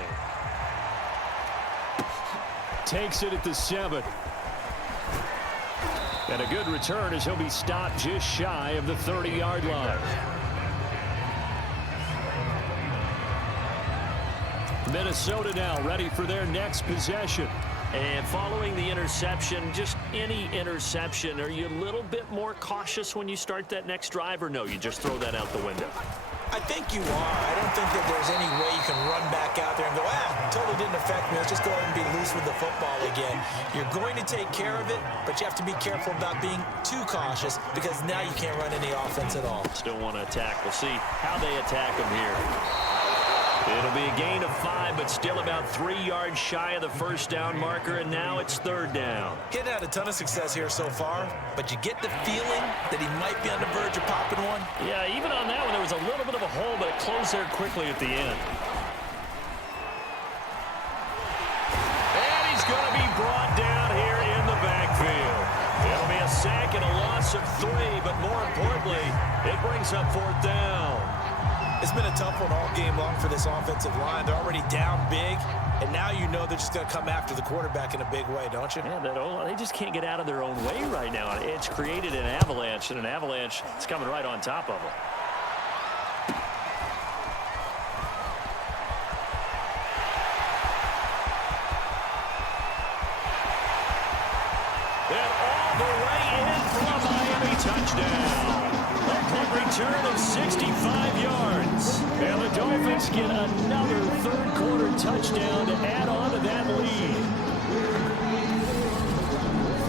Takes it at the 7. And a good return as he'll be stopped just shy of the 30-yard line. Minnesota now ready for their next possession. And following the interception, just any interception, are you a little bit more cautious when you start that next drive, or no, you just throw that out the window? I think you are. I don't think that there's any way you can run back out there and go, totally didn't affect me. Let's just go ahead and be loose with the football again. You're going to take care of it, but you have to be careful about being too cautious because now you can't run any offense at all. Still want to attack. We'll see how they attack them here. It'll be a gain of 5, but still about 3 yards shy of the first down marker, and now it's 3rd down. Getting had a ton of success here so far, but you get the feeling that he might be on the verge of popping one. Yeah, even on that one, there was a little bit of a hole, but it closed there quickly at the end. And he's going to be brought down here in the backfield. It'll be a sack and a loss of 3, but more importantly, it brings up 4th down. It's been a tough one all game long for this offensive line. They're already down big, and now you know they're just going to come after the quarterback in a big way, don't you? Yeah, they just can't get out of their own way right now. It's created an avalanche, and an avalanche is coming right on top of them. And all the way in for a Miami touchdown. A punt return of 65 yards. And the Dolphins get another third-quarter touchdown to add on to that lead.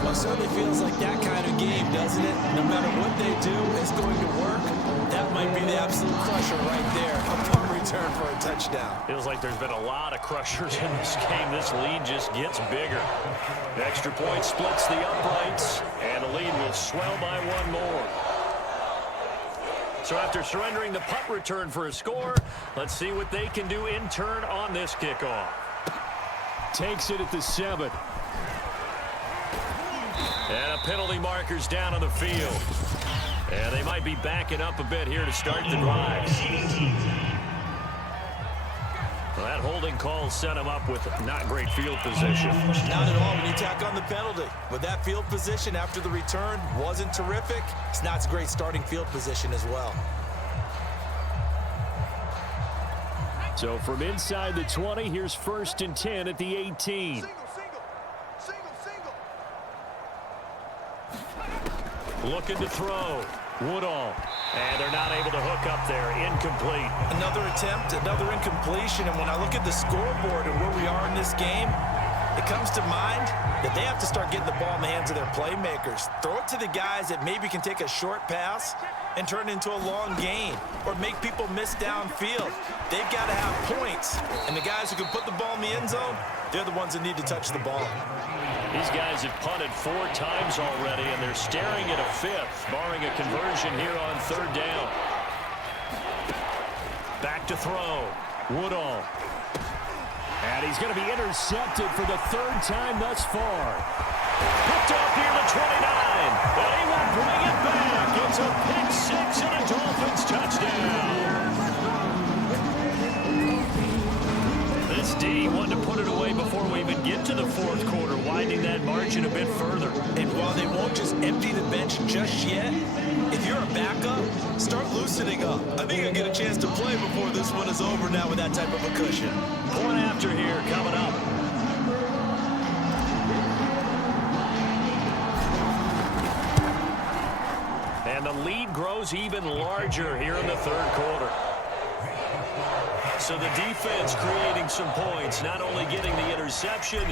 Well, it certainly feels like that kind of game, doesn't it? No matter what they do, it's going to work. That might be the absolute crusher right there. A punt return for a touchdown. Feels like there's been a lot of crushers in this game. This lead just gets bigger. The extra point splits the uprights, and the lead will swell by 1 more. So after surrendering the punt return for a score, let's see what they can do in turn on this kickoff. Takes it at the 7. And a penalty marker's down on the field. And they might be backing up a bit here to start the drive. Well, that holding call set him up with not great field position. Not at all when you tack on the penalty. But that field position after the return wasn't terrific. It's not a great starting field position as well. So from inside the 20, here's 1st and 10 at the 18. Looking to throw. Woodall. And they're not able to hook up there. Incomplete. Another attempt, another incompletion. And when I look at the scoreboard and where we are in this game, it comes to mind that they have to start getting the ball in the hands of their playmakers. Throw it to the guys that maybe can take a short pass and turn it into a long gain or make people miss downfield. They've got to have points. And the guys who can put the ball in the end zone, they're the ones that need to touch the ball. These guys have punted 4 times already, and they're staring at a 5th, barring a conversion here on 3rd down. Back to throw. Woodall. And he's going to be intercepted for the 3rd time thus far. Picked off near the 29. But he will bring it back. It's a pick 6 and a Dolphins touchdown. This D wanted to put it away before we even get to the 4th quarter, widening that margin a bit further. And while they won't just empty the bench just yet, if you're a backup, start loosening up. I think you'll get a chance to play before this one is over now with that type of a cushion. Point after here coming up. And the lead grows even larger here in the 3rd quarter. So the defense creating some points, not only getting the interception,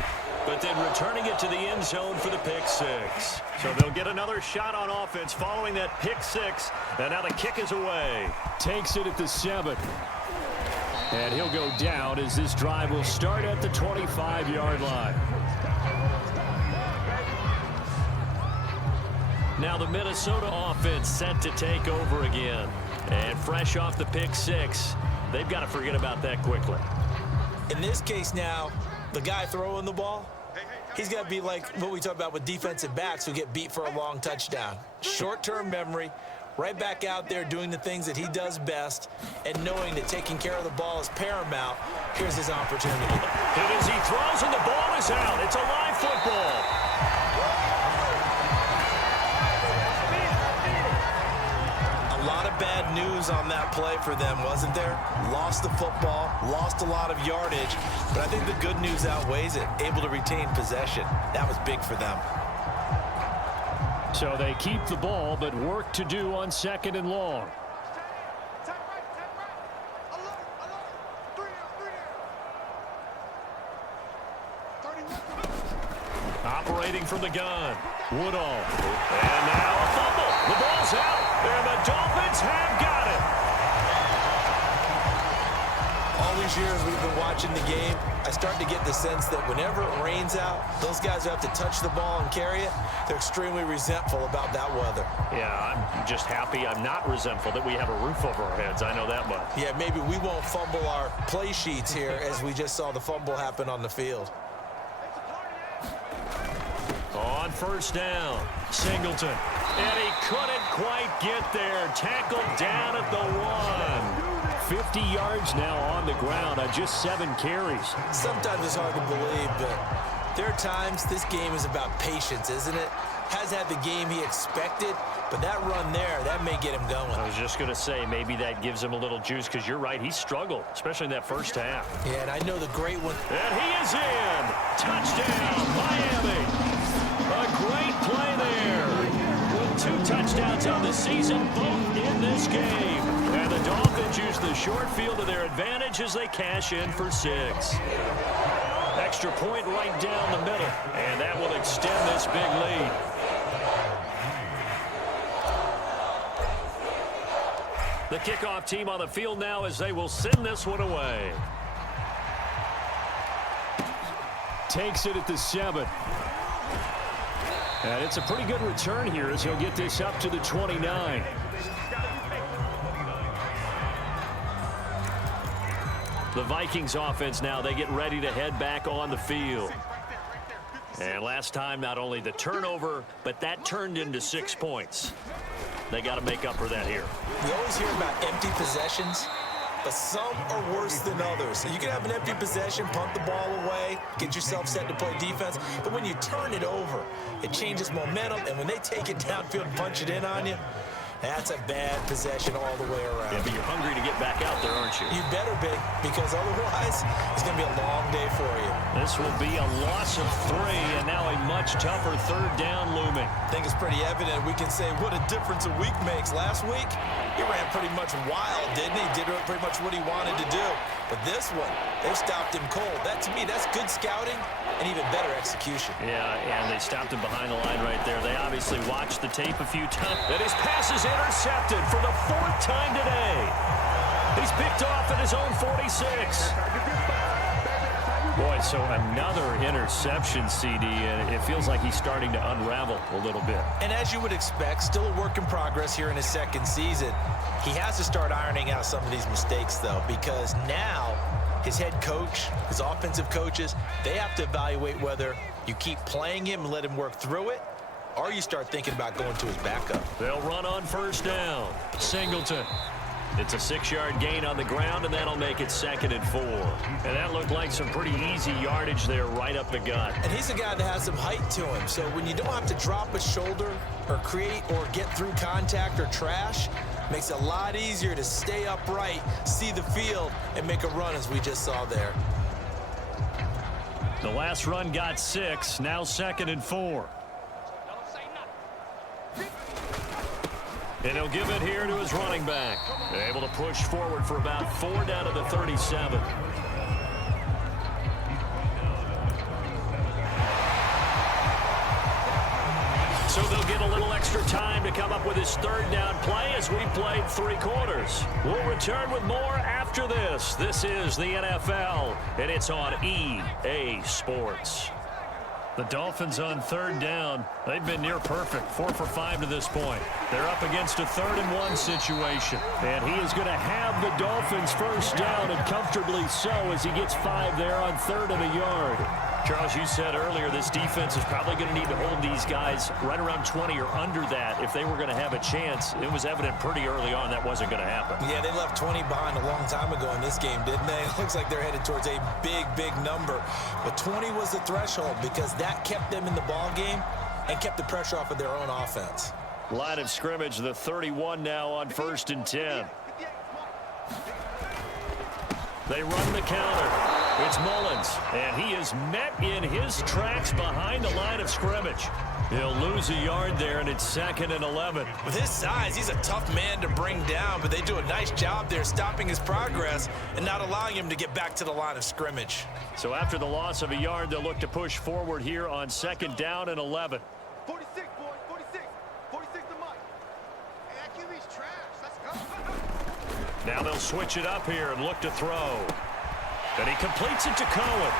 but then returning it to the end zone for the pick 6. So they'll get another shot on offense following that pick 6. And now the kick is away. Takes it at the 7. And he'll go down as this drive will start at the 25-yard line. Now the Minnesota offense set to take over again. And fresh off the pick 6, they've got to forget about that quickly. In this case now, the guy throwing the ball, he's got to be like what we talk about with defensive backs who get beat for a long touchdown. Short-term memory, right back out there doing the things that he does best and knowing that taking care of the ball is paramount. Here's his opportunity. And as he throws and the ball is out, it's a live football. A lot of bad news on that play for them, wasn't there? Lost the football, lost a lot of yardage, but I think the good news outweighs it. Able to retain possession. That was big for them. So they keep the ball, but work to do on 2nd and long. Operating from the gun. Woodall. And now a fumble. The ball's out. And the Dolphins have got it. All these years we've been watching the game, I start to get the sense that whenever it rains out, those guys who have to touch the ball and carry it, they're extremely resentful about that weather. Yeah, I'm just happy I'm not resentful that we have a roof over our heads. I know that much. Yeah, maybe we won't fumble our play sheets here as we just saw the fumble happen on the field. On 1st down, Singleton. And he couldn't quite get there. Tackled down at the 1. 50 yards now on the ground on just 7 carries. Sometimes it's hard to believe, but there are times this game is about patience, isn't it? Has had the game he expected, but that run there, that may get him going. I was just going to say, maybe that gives him a little juice, because you're right, he struggled, especially in that first half. Yeah, and I know the great one. And he is in. Touchdown, Miami. A great play there. With 2 touchdowns on the season, both in this game. And the Dolphins use the short field to their advantage as they cash in for 6. Extra point right down the middle. And that will extend this big lead. The kickoff team on the field now as they will send this one away. Takes it at the 7. And it's a pretty good return here as he'll get this up to the 29. The Vikings offense now, they get ready to head back on the field. And last time, not only the turnover, but that turned into 6 points. They got to make up for that here. We always hear about empty possessions, but some are worse than others. You can have an empty possession, punt the ball away, get yourself set to play defense, but when you turn it over, it changes momentum, and when they take it downfield and punch it in on you, that's a bad possession all the way around. Yeah, but you're hungry to get back out there, aren't you? You better be, because otherwise, it's going to be a long day for you. This will be a loss of 3, and now a much tougher 3rd down looming. I think it's pretty evident. We can say what a difference a week makes. Last week, he ran pretty much wild, didn't he? Did pretty much what he wanted to do. But this one, they've stopped him cold. That, to me, that's good scouting and even better execution. Yeah, and they stopped him behind the line right there. They obviously watched the tape a few times. And his pass is intercepted for the 4th time today. He's picked off at his own 46. Boy, so another interception, CD, and it feels like he's starting to unravel a little bit. And as you would expect, still a work in progress here in his 2nd season. He has to start ironing out some of these mistakes, though, because now his head coach, his offensive coaches, they have to evaluate whether you keep playing him and let him work through it, or you start thinking about going to his backup. They'll run on 1st down. Singleton. It's a 6-yard gain on the ground, and that'll make it 2nd and 4. And that looked like some pretty easy yardage there right up the gut. And he's a guy that has some height to him, so when you don't have to drop a shoulder or create or get through contact or trash, makes it a lot easier to stay upright, see the field, and make a run as we just saw there. The last run got 6, now 2nd and 4. And he'll give it here to his running back. Able to push forward for about 4 down to the 37. So they'll get a little extra time to come up with his 3rd down play as we played 3 quarters. We'll return with more after this. This is the NFL, and it's on EA Sports. The Dolphins on 3rd down. They've been near perfect, 4 for 5 to this point. They're up against a 3rd and 1 situation. And he is going to have the Dolphins 1st down, and comfortably so, as he gets 5 there on 3rd and a yard. Charles, you said earlier this defense is probably going to need to hold these guys right around 20 or under that if they were going to have a chance. It was evident pretty early on that wasn't going to happen. Yeah, they left 20 behind a long time ago in this game, didn't they? It looks like they're headed towards a big, big number. But 20 was the threshold because that kept them in the ball game and kept the pressure off of their own offense. Line of scrimmage, the 31 now on 1st and 10. They run the counter. It's Mullins, and he is met in his tracks behind the line of scrimmage. He'll lose a yard there, and it's 2nd and 11. With his size, he's a tough man to bring down, but they do a nice job there stopping his progress and not allowing him to get back to the line of scrimmage. So after the loss of a yard, they'll look to push forward here on 2nd down and 11. 46, boys, 46. 46 to Mike. Hey, that QB's trash. Let's go. Now they'll switch it up here and look to throw. And he completes it to Cohen.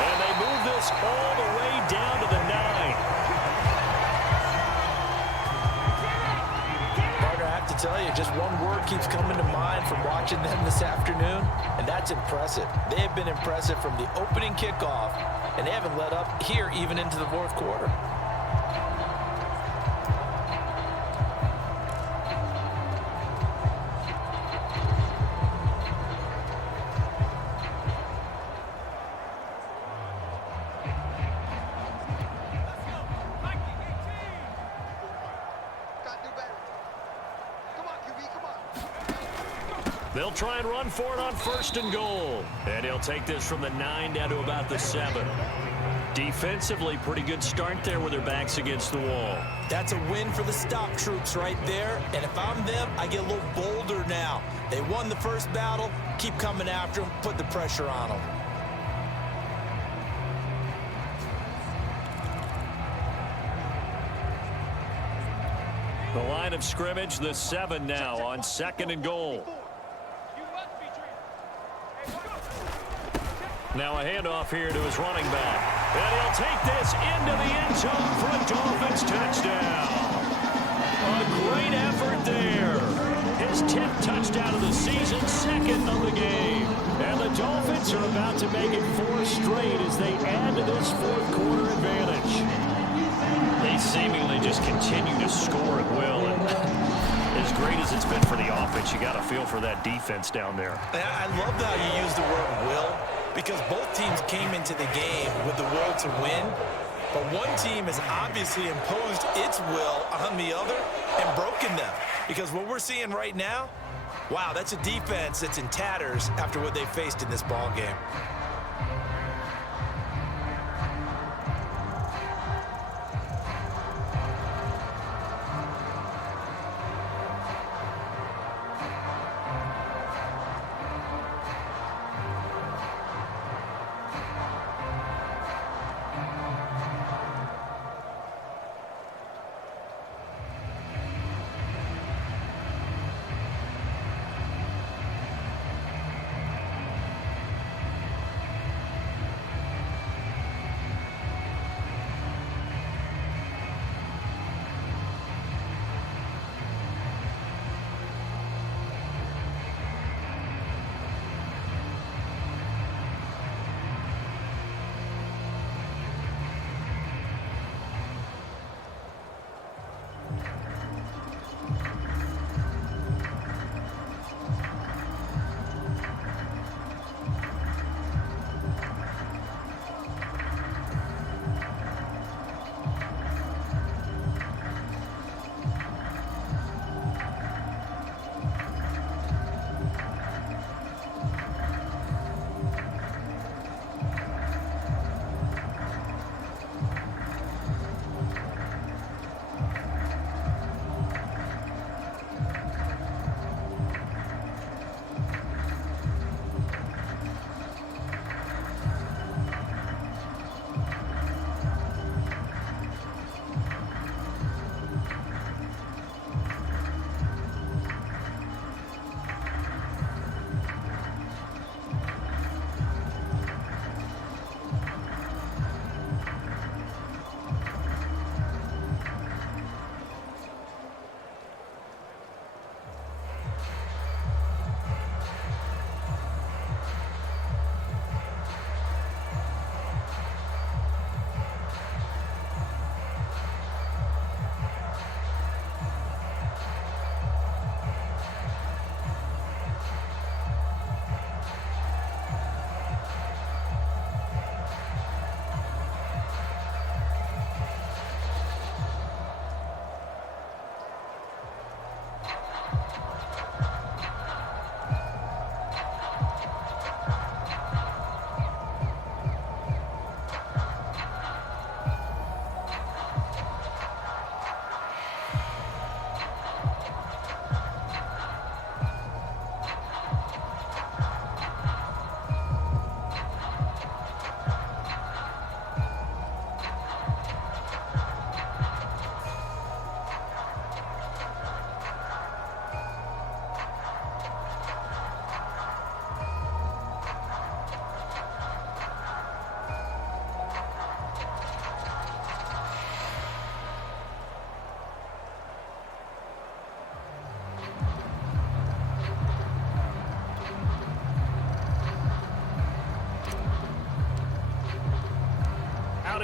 And they move this all the way down to the 9. Partner, I have to tell you, just one word keeps coming to mind from watching them this afternoon, and that's impressive. They have been impressive from the opening kickoff, and they haven't let up here even into the 4th quarter. They'll try and run for it on 1st and goal. And he'll take this from the 9 down to about the 7. Defensively, pretty good start there with their backs against the wall. That's a win for the stop troops right there. And if I'm them, I get a little bolder now. They won the first battle. Keep coming after them. Put the pressure on them. The line of scrimmage, the 7 now on 2nd and goal. Now a handoff here to his running back. And he'll take this into the end zone for a Dolphins touchdown. A great effort there. His 10th touchdown of the season, 2nd of the game. And the Dolphins are about to make it 4 straight as they add to this 4th quarter advantage. They seemingly just continue to score at will. And as great as it's been for the offense, you got to feel for that defense down there. I love how you use the word will, because both teams came into the game with the will to win, but one team has obviously imposed its will on the other and broken them. Because what we're seeing right now, wow, that's a defense that's in tatters after what they faced in this ball game.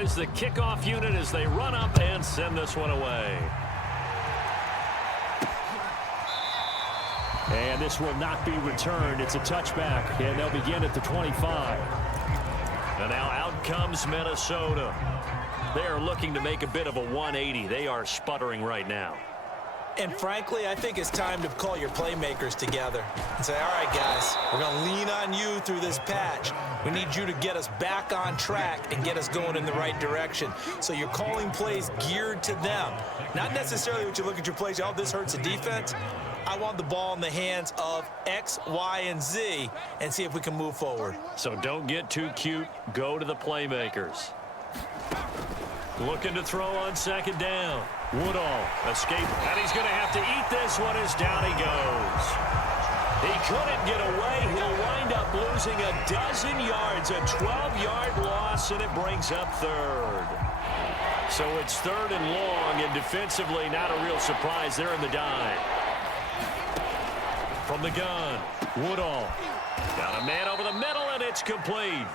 is the kickoff unit as they run up and send this one away. And this will not be returned. It's a touchback, and they'll begin at the 25. And now out comes Minnesota. They are looking to make a bit of a 180. They are sputtering right now. And frankly, I think it's time to call your playmakers together and say, all right, guys, we're going to lean on you through this patch. We need you to get us back on track and get us going in the right direction. So you're calling plays geared to them. Not necessarily what you look at your plays, oh, this hurts the defense. I want the ball in the hands of X, Y, and Z and see if we can move forward. So don't get too cute. Go to the playmakers. Looking to throw on second down. Woodall escape, and he's going to have to eat this one as down he goes. He couldn't get away. He'll wind up losing a dozen yards, a 12-yard loss, and it brings up third. So it's third and long, and defensively not a real surprise. They're in the dive. From the gun, Woodall. Got a man over the middle, and it's complete.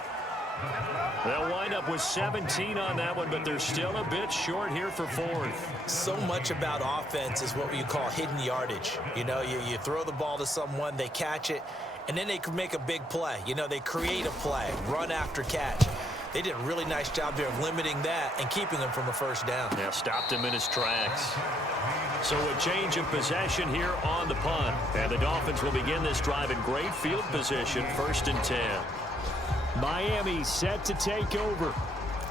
They'll wind up with 17 on that one, but they're still a bit short here for fourth. So much about offense is what you call hidden yardage. You know, you throw the ball to someone, they catch it, and then they can make a big play. You know, they create a play, run after catch. They did a really nice job there of limiting that and keeping him from a first down. Yeah, stopped him in his tracks. So a change of possession here on the punt. And the Dolphins will begin this drive in great field position, 1st and 10. Miami set to take over.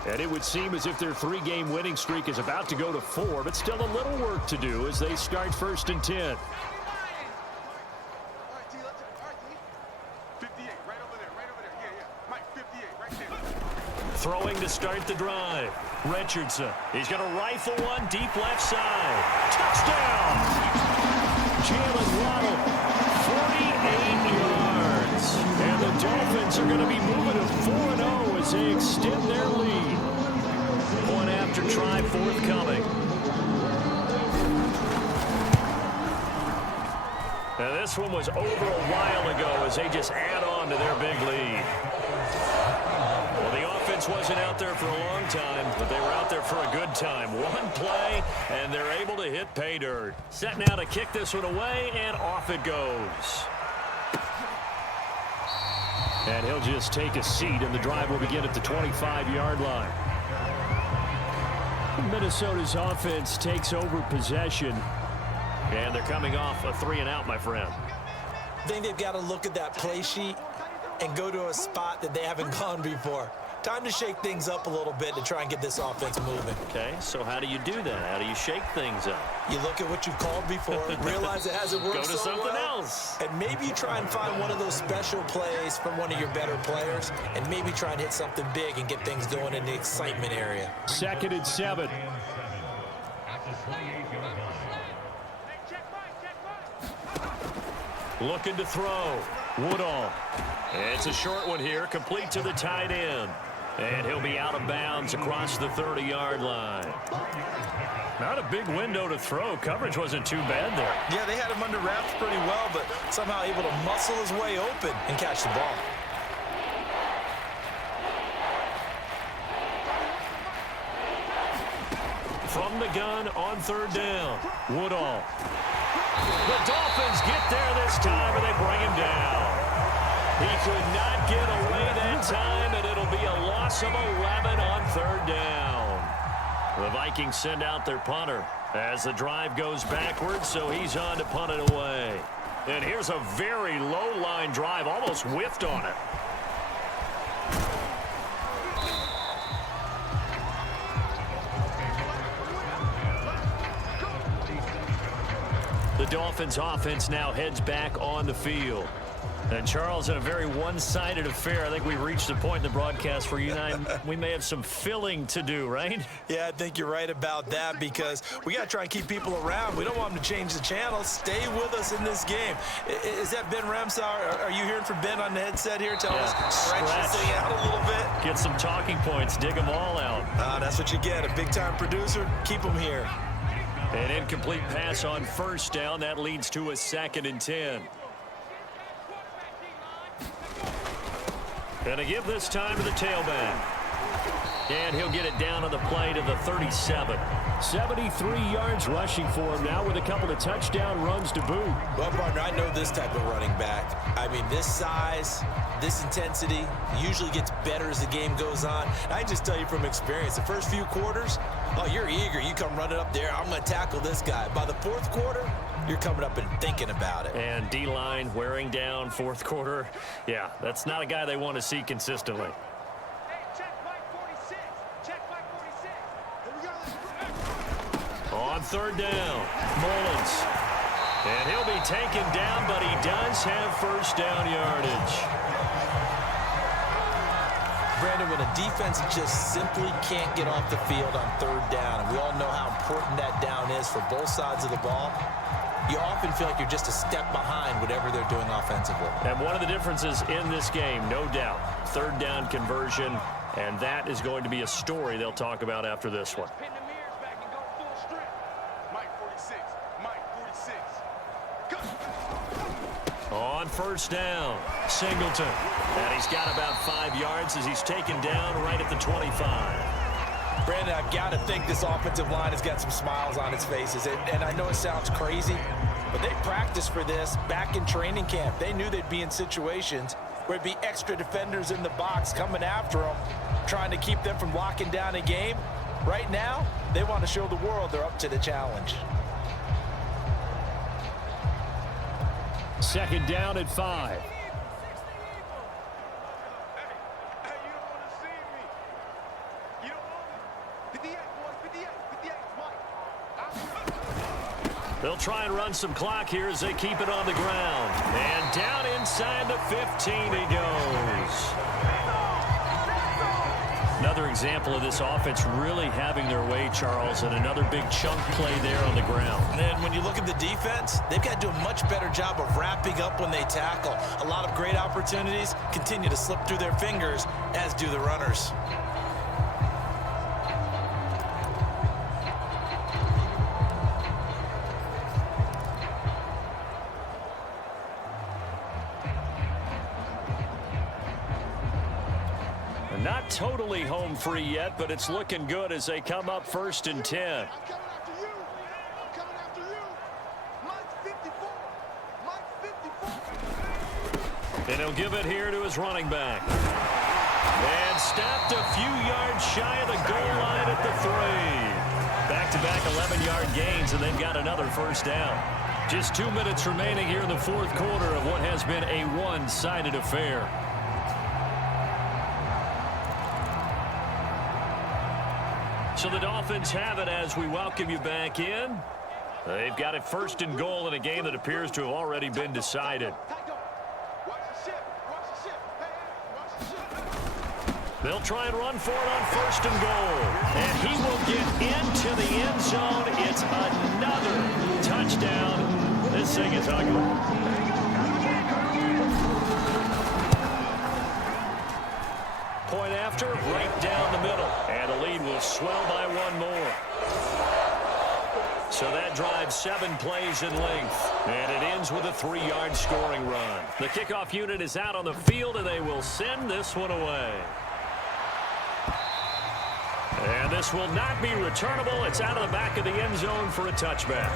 And it would seem as if their 3-game winning streak is about to go to 4, but still a little work to do as they start 1st and 10. All right, T, let's all right, T. 58, right over there, right over there. Yeah, yeah. Mike, 58, right there. Throwing to start the drive. Richardson. He's going to rifle one deep left side. Touchdown! Jalen Waddle, 48 yards. And the Dolphins are going to be moving to 4-0 as they extend their lead. Point after try forthcoming. Now this one was over a while ago as they just add on to their big lead. Well, the offense wasn't out there for a long time, but they were out there for a good time. One play, and they're able to hit pay dirt. Set now to kick this one away, and off it goes. And he'll just take a seat, and the drive will begin at the 25-yard line. Minnesota's offense takes over possession, and they're coming off a 3-and-out, my friend. I think they've got to look at that play sheet and go to a spot that they haven't gone before. Time to shake things up a little bit to try and get this offense moving. Okay, so how do you do that? How do you shake things up? You look at what you've called before, realize it hasn't worked Go to so something well, else. and maybe you try and find one of those special plays from one of your better players, and maybe try and hit something big and get things going in the excitement area. 2nd and 7. Looking to throw. Woodall. It's a short one here, complete to the tight end. And he'll be out of bounds across the 30-yard line. Not a big window to throw. Coverage wasn't too bad there. Yeah, they had him under wraps pretty well, but somehow able to muscle his way open and catch the ball. From the gun on 3rd down. Woodall. The Dolphins get there this time, and they bring him down. He could not get away that time, and it'll be a loss of 11 on 3rd down. The Vikings send out their punter as the drive goes backwards, so he's on to punt it away. And here's a very low-line drive, almost whiffed on it. The Dolphins offense now heads back on the field. And Charles, in a very one-sided affair, I think we reached a point in the broadcast where you and I, we may have some filling to do, right? Yeah, I think you're right about that because we got to try and keep people around. We don't want them to change the channel. Stay with us in this game. Is that Ben Ramsauer? Are you hearing from Ben on the headset here? Tell us, stretch this thing out a little bit. Get some talking points. Dig them all out. That's what you get. A big-time producer. Keep them here. An incomplete pass on 1st down. That leads to a 2nd and 10. And a give this time to the tailback. And he'll get it down on the play to the 37. 73 yards rushing for him now with a couple of touchdown runs to boot. Well, partner, I know this type of running back. I mean, this size, this intensity usually gets better as the game goes on. And I just tell you from experience, the first few quarters, oh, you're eager. You come running up there, I'm going to tackle this guy. By the fourth quarter, you're coming up and thinking about it. And D-line wearing down fourth quarter. Yeah, that's not a guy they want to see consistently. On third down, Mullins. And he'll be taken down, but he does have first down yardage. Brandon, when a defense just simply can't get off the field on third down, and we all know how important that down is for both sides of the ball, you often feel like you're just a step behind whatever they're doing offensively. And one of the differences in this game, no doubt, third down conversion, and that is going to be a story they'll talk about after this one. On first down, Singleton. And he's got about 5 yards as he's taken down right at the 25. Brandon, I've got to think this offensive line has got some smiles on its faces. And I know it sounds crazy, but they practiced for this back in training camp. They knew they'd be in situations where it'd be extra defenders in the box coming after them, trying to keep them from locking down a game. Right now, they want to show the world they're up to the challenge. Second down at 5. They'll try and run some clock here as they keep it on the ground. And down inside the 15 he goes. Another example of this offense really having their way, Charles, and another big chunk play there on the ground. And when you look at the defense, they've got to do a much better job of wrapping up when they tackle. A lot of great opportunities continue to slip through their fingers, as do the runners. Not totally home free yet, but it's looking good as they come up 1st and 10. And he'll give it here to his running back. And stopped a few yards shy of the goal line at the 3. Back-to-back 11-yard gains, and they've got another first down. Just 2 minutes remaining here in the fourth quarter of what has been a one-sided affair. So the Dolphins have it as we welcome you back in. They've got it 1st and goal in a game that appears to have already been decided. They'll try and run for it on 1st and goal. And he will get into the end zone. It's another touchdown. This thing is ugly. Point after, right down the middle. And the lead will swell by 1 more. So that drives 7 plays in length. And it ends with a 3-yard scoring run. The kickoff unit is out on the field, and they will send this one away. And this will not be returnable. It's out of the back of the end zone for a touchback.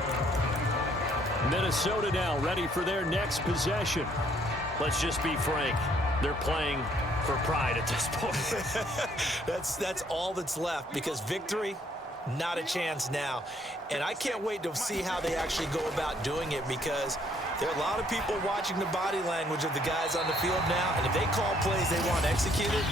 Minnesota now ready for their next possession. Let's just be frank. They're playing for pride at this point. That's all that's left, because victory, not a chance now. And I can't wait to see how they actually go about doing it, because there are a lot of people watching the body language of the guys on the field now, and if they call plays they want executed,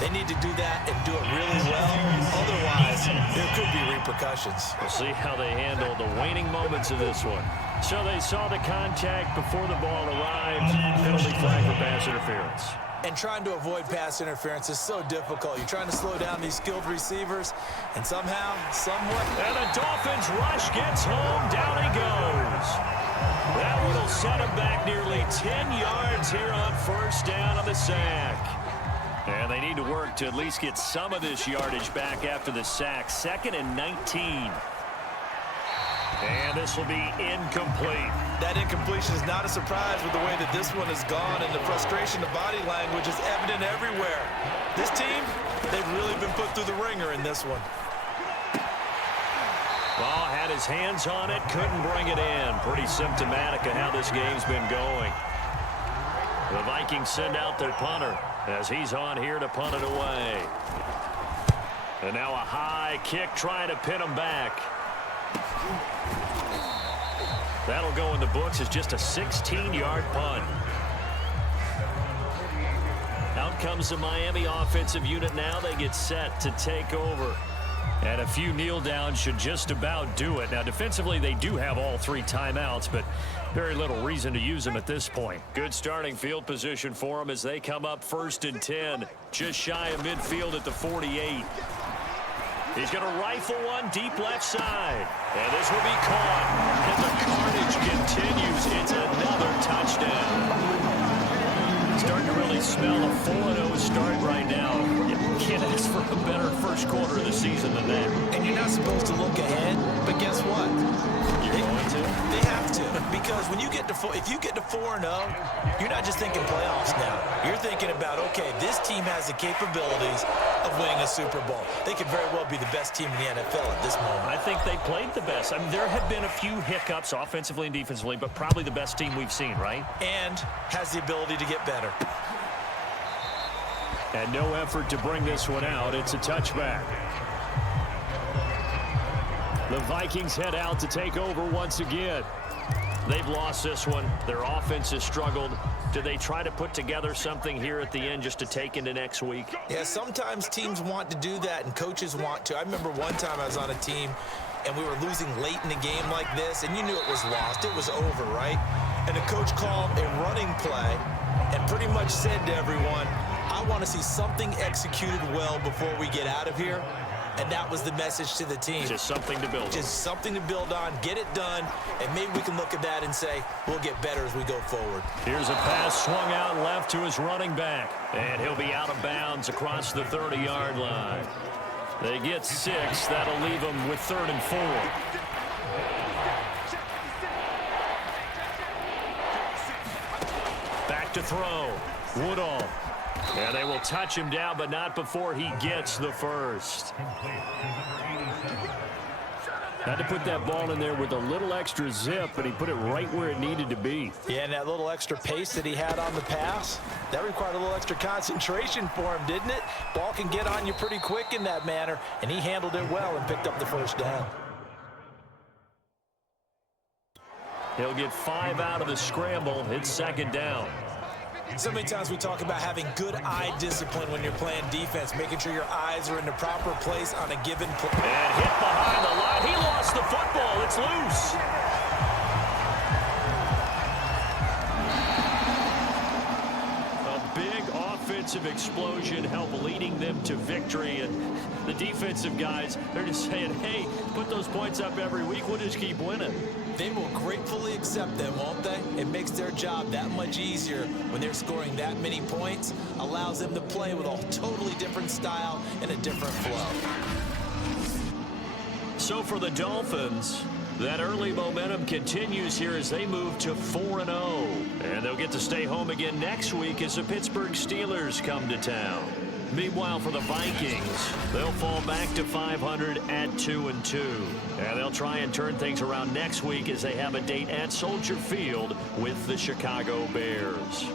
they need to do that and do it really well. Otherwise, there could be repercussions. We'll see how they handle the waning moments of this one. So they saw the contact before the ball arrived. Penalty flag for pass interference. And trying to avoid pass interference is so difficult. You're trying to slow down these skilled receivers, and somehow, somewhat. And the Dolphins rush gets home. Down he goes. That one will set him back nearly 10 yards here on 1st down on the sack. And they need to work to at least get some of this yardage back after the sack. 2nd and 19. And this will be incomplete. That incompletion is not a surprise with the way that this one has gone, and the frustration, the body language is evident everywhere. This team, they've really been put through the ringer in this one. Ball had his hands on it, couldn't bring it in. Pretty symptomatic of how this game's been going. The Vikings send out their punter as he's on here to punt it away. And now a high kick trying to pin him back. That'll go in the books as just a 16-yard punt. Out comes the Miami offensive unit now. They get set to take over. And a few kneel downs should just about do it. Now, defensively, they do have all 3 timeouts, but very little reason to use them at this point. Good starting field position for them as they come up 1st and 10. Just shy of midfield at the 48. He's going to rifle one deep left side. And this will be caught. And the carnage continues. It's another touchdown. Starting to really smell a 4-0 start right now. You can't ask for a better first quarter of the season than that. And you're not supposed to look ahead, but guess what? You're going to? They have to, because when you get to if you get to 4-0, you're not just thinking playoffs now. You're thinking about, okay, this team has the capabilities of winning a Super Bowl. They could very well be the best team in the NFL at this moment. I think they played the best. I mean, there have been a few hiccups offensively and defensively, but probably the best team we've seen, right? And has the ability to get better. And no effort to bring this one out. It's a touchback. The Vikings head out to take over once again. They've lost this one. Their offense has struggled. Do they try to put together something here at the end just to take into next week? Yeah, sometimes teams want to do that and coaches want to. I remember one time I was on a team and we were losing late in a game like this, and you knew it was lost. It was over, right? And the coach called a running play and pretty much said to everyone, I want to see something executed well before we get out of here. And that was the message to the team. Just something to build on. Just something to build on, get it done, and maybe we can look at that and say, we'll get better as we go forward. Here's a pass swung out left to his running back. And he'll be out of bounds across the 30-yard line. They get 6. That'll leave them with 3rd and 4. Back to throw. Woodall. And they will touch him down, but not before he gets the first. Had to put that ball in there with a little extra zip, but he put it right where it needed to be. Yeah, and that little extra pace that he had on the pass, that required a little extra concentration for him, didn't it? Ball can get on you pretty quick in that manner, and he handled it well and picked up the first down. He'll get 5 out of the scramble. It's 2nd down. So many times we talk about having good eye discipline when you're playing defense, making sure your eyes are in the proper place on a given play. And hit behind the line. He lost the football. It's loose. A big offensive explosion helped leading them to victory. And the defensive guys, they're just saying, hey, put those points up every week. We'll just keep winning. They will gratefully accept them, won't they? It makes their job that much easier when they're scoring that many points, allows them to play with a totally different style and a different flow. So for the Dolphins, that early momentum continues here as they move to 4-0. And they'll get to stay home again next week as the Pittsburgh Steelers come to town. Meanwhile, for the Vikings, they'll fall back to 500 at 2-2. And they'll try and turn things around next week as they have a date at Soldier Field with the Chicago Bears.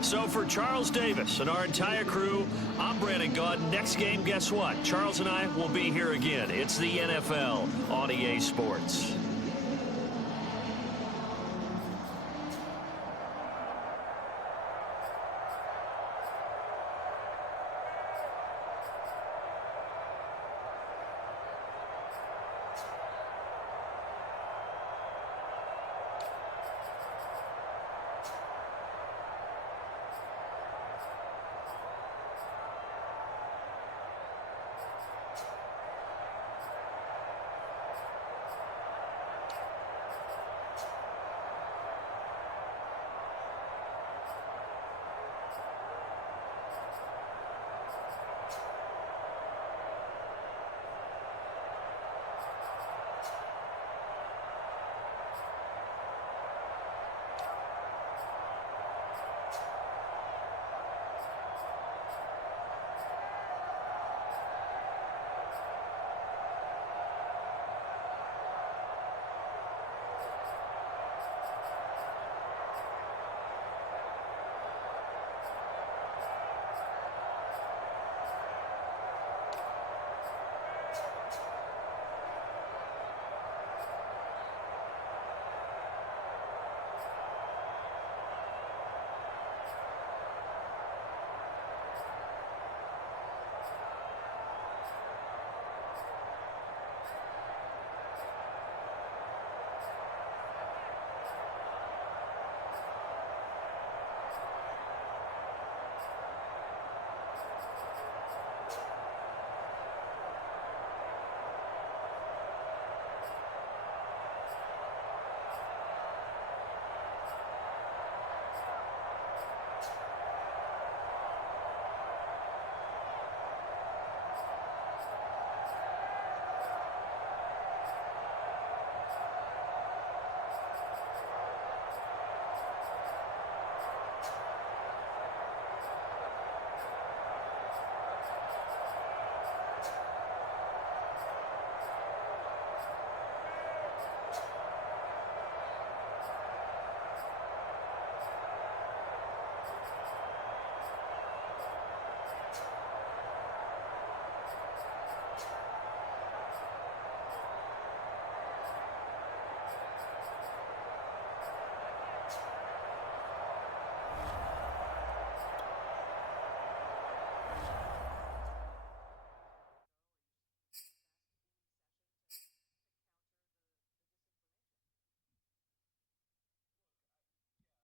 So for Charles Davis and our entire crew, I'm Brandon Gaudin. Next game, guess what? Charles and I will be here again. It's the NFL on EA Sports.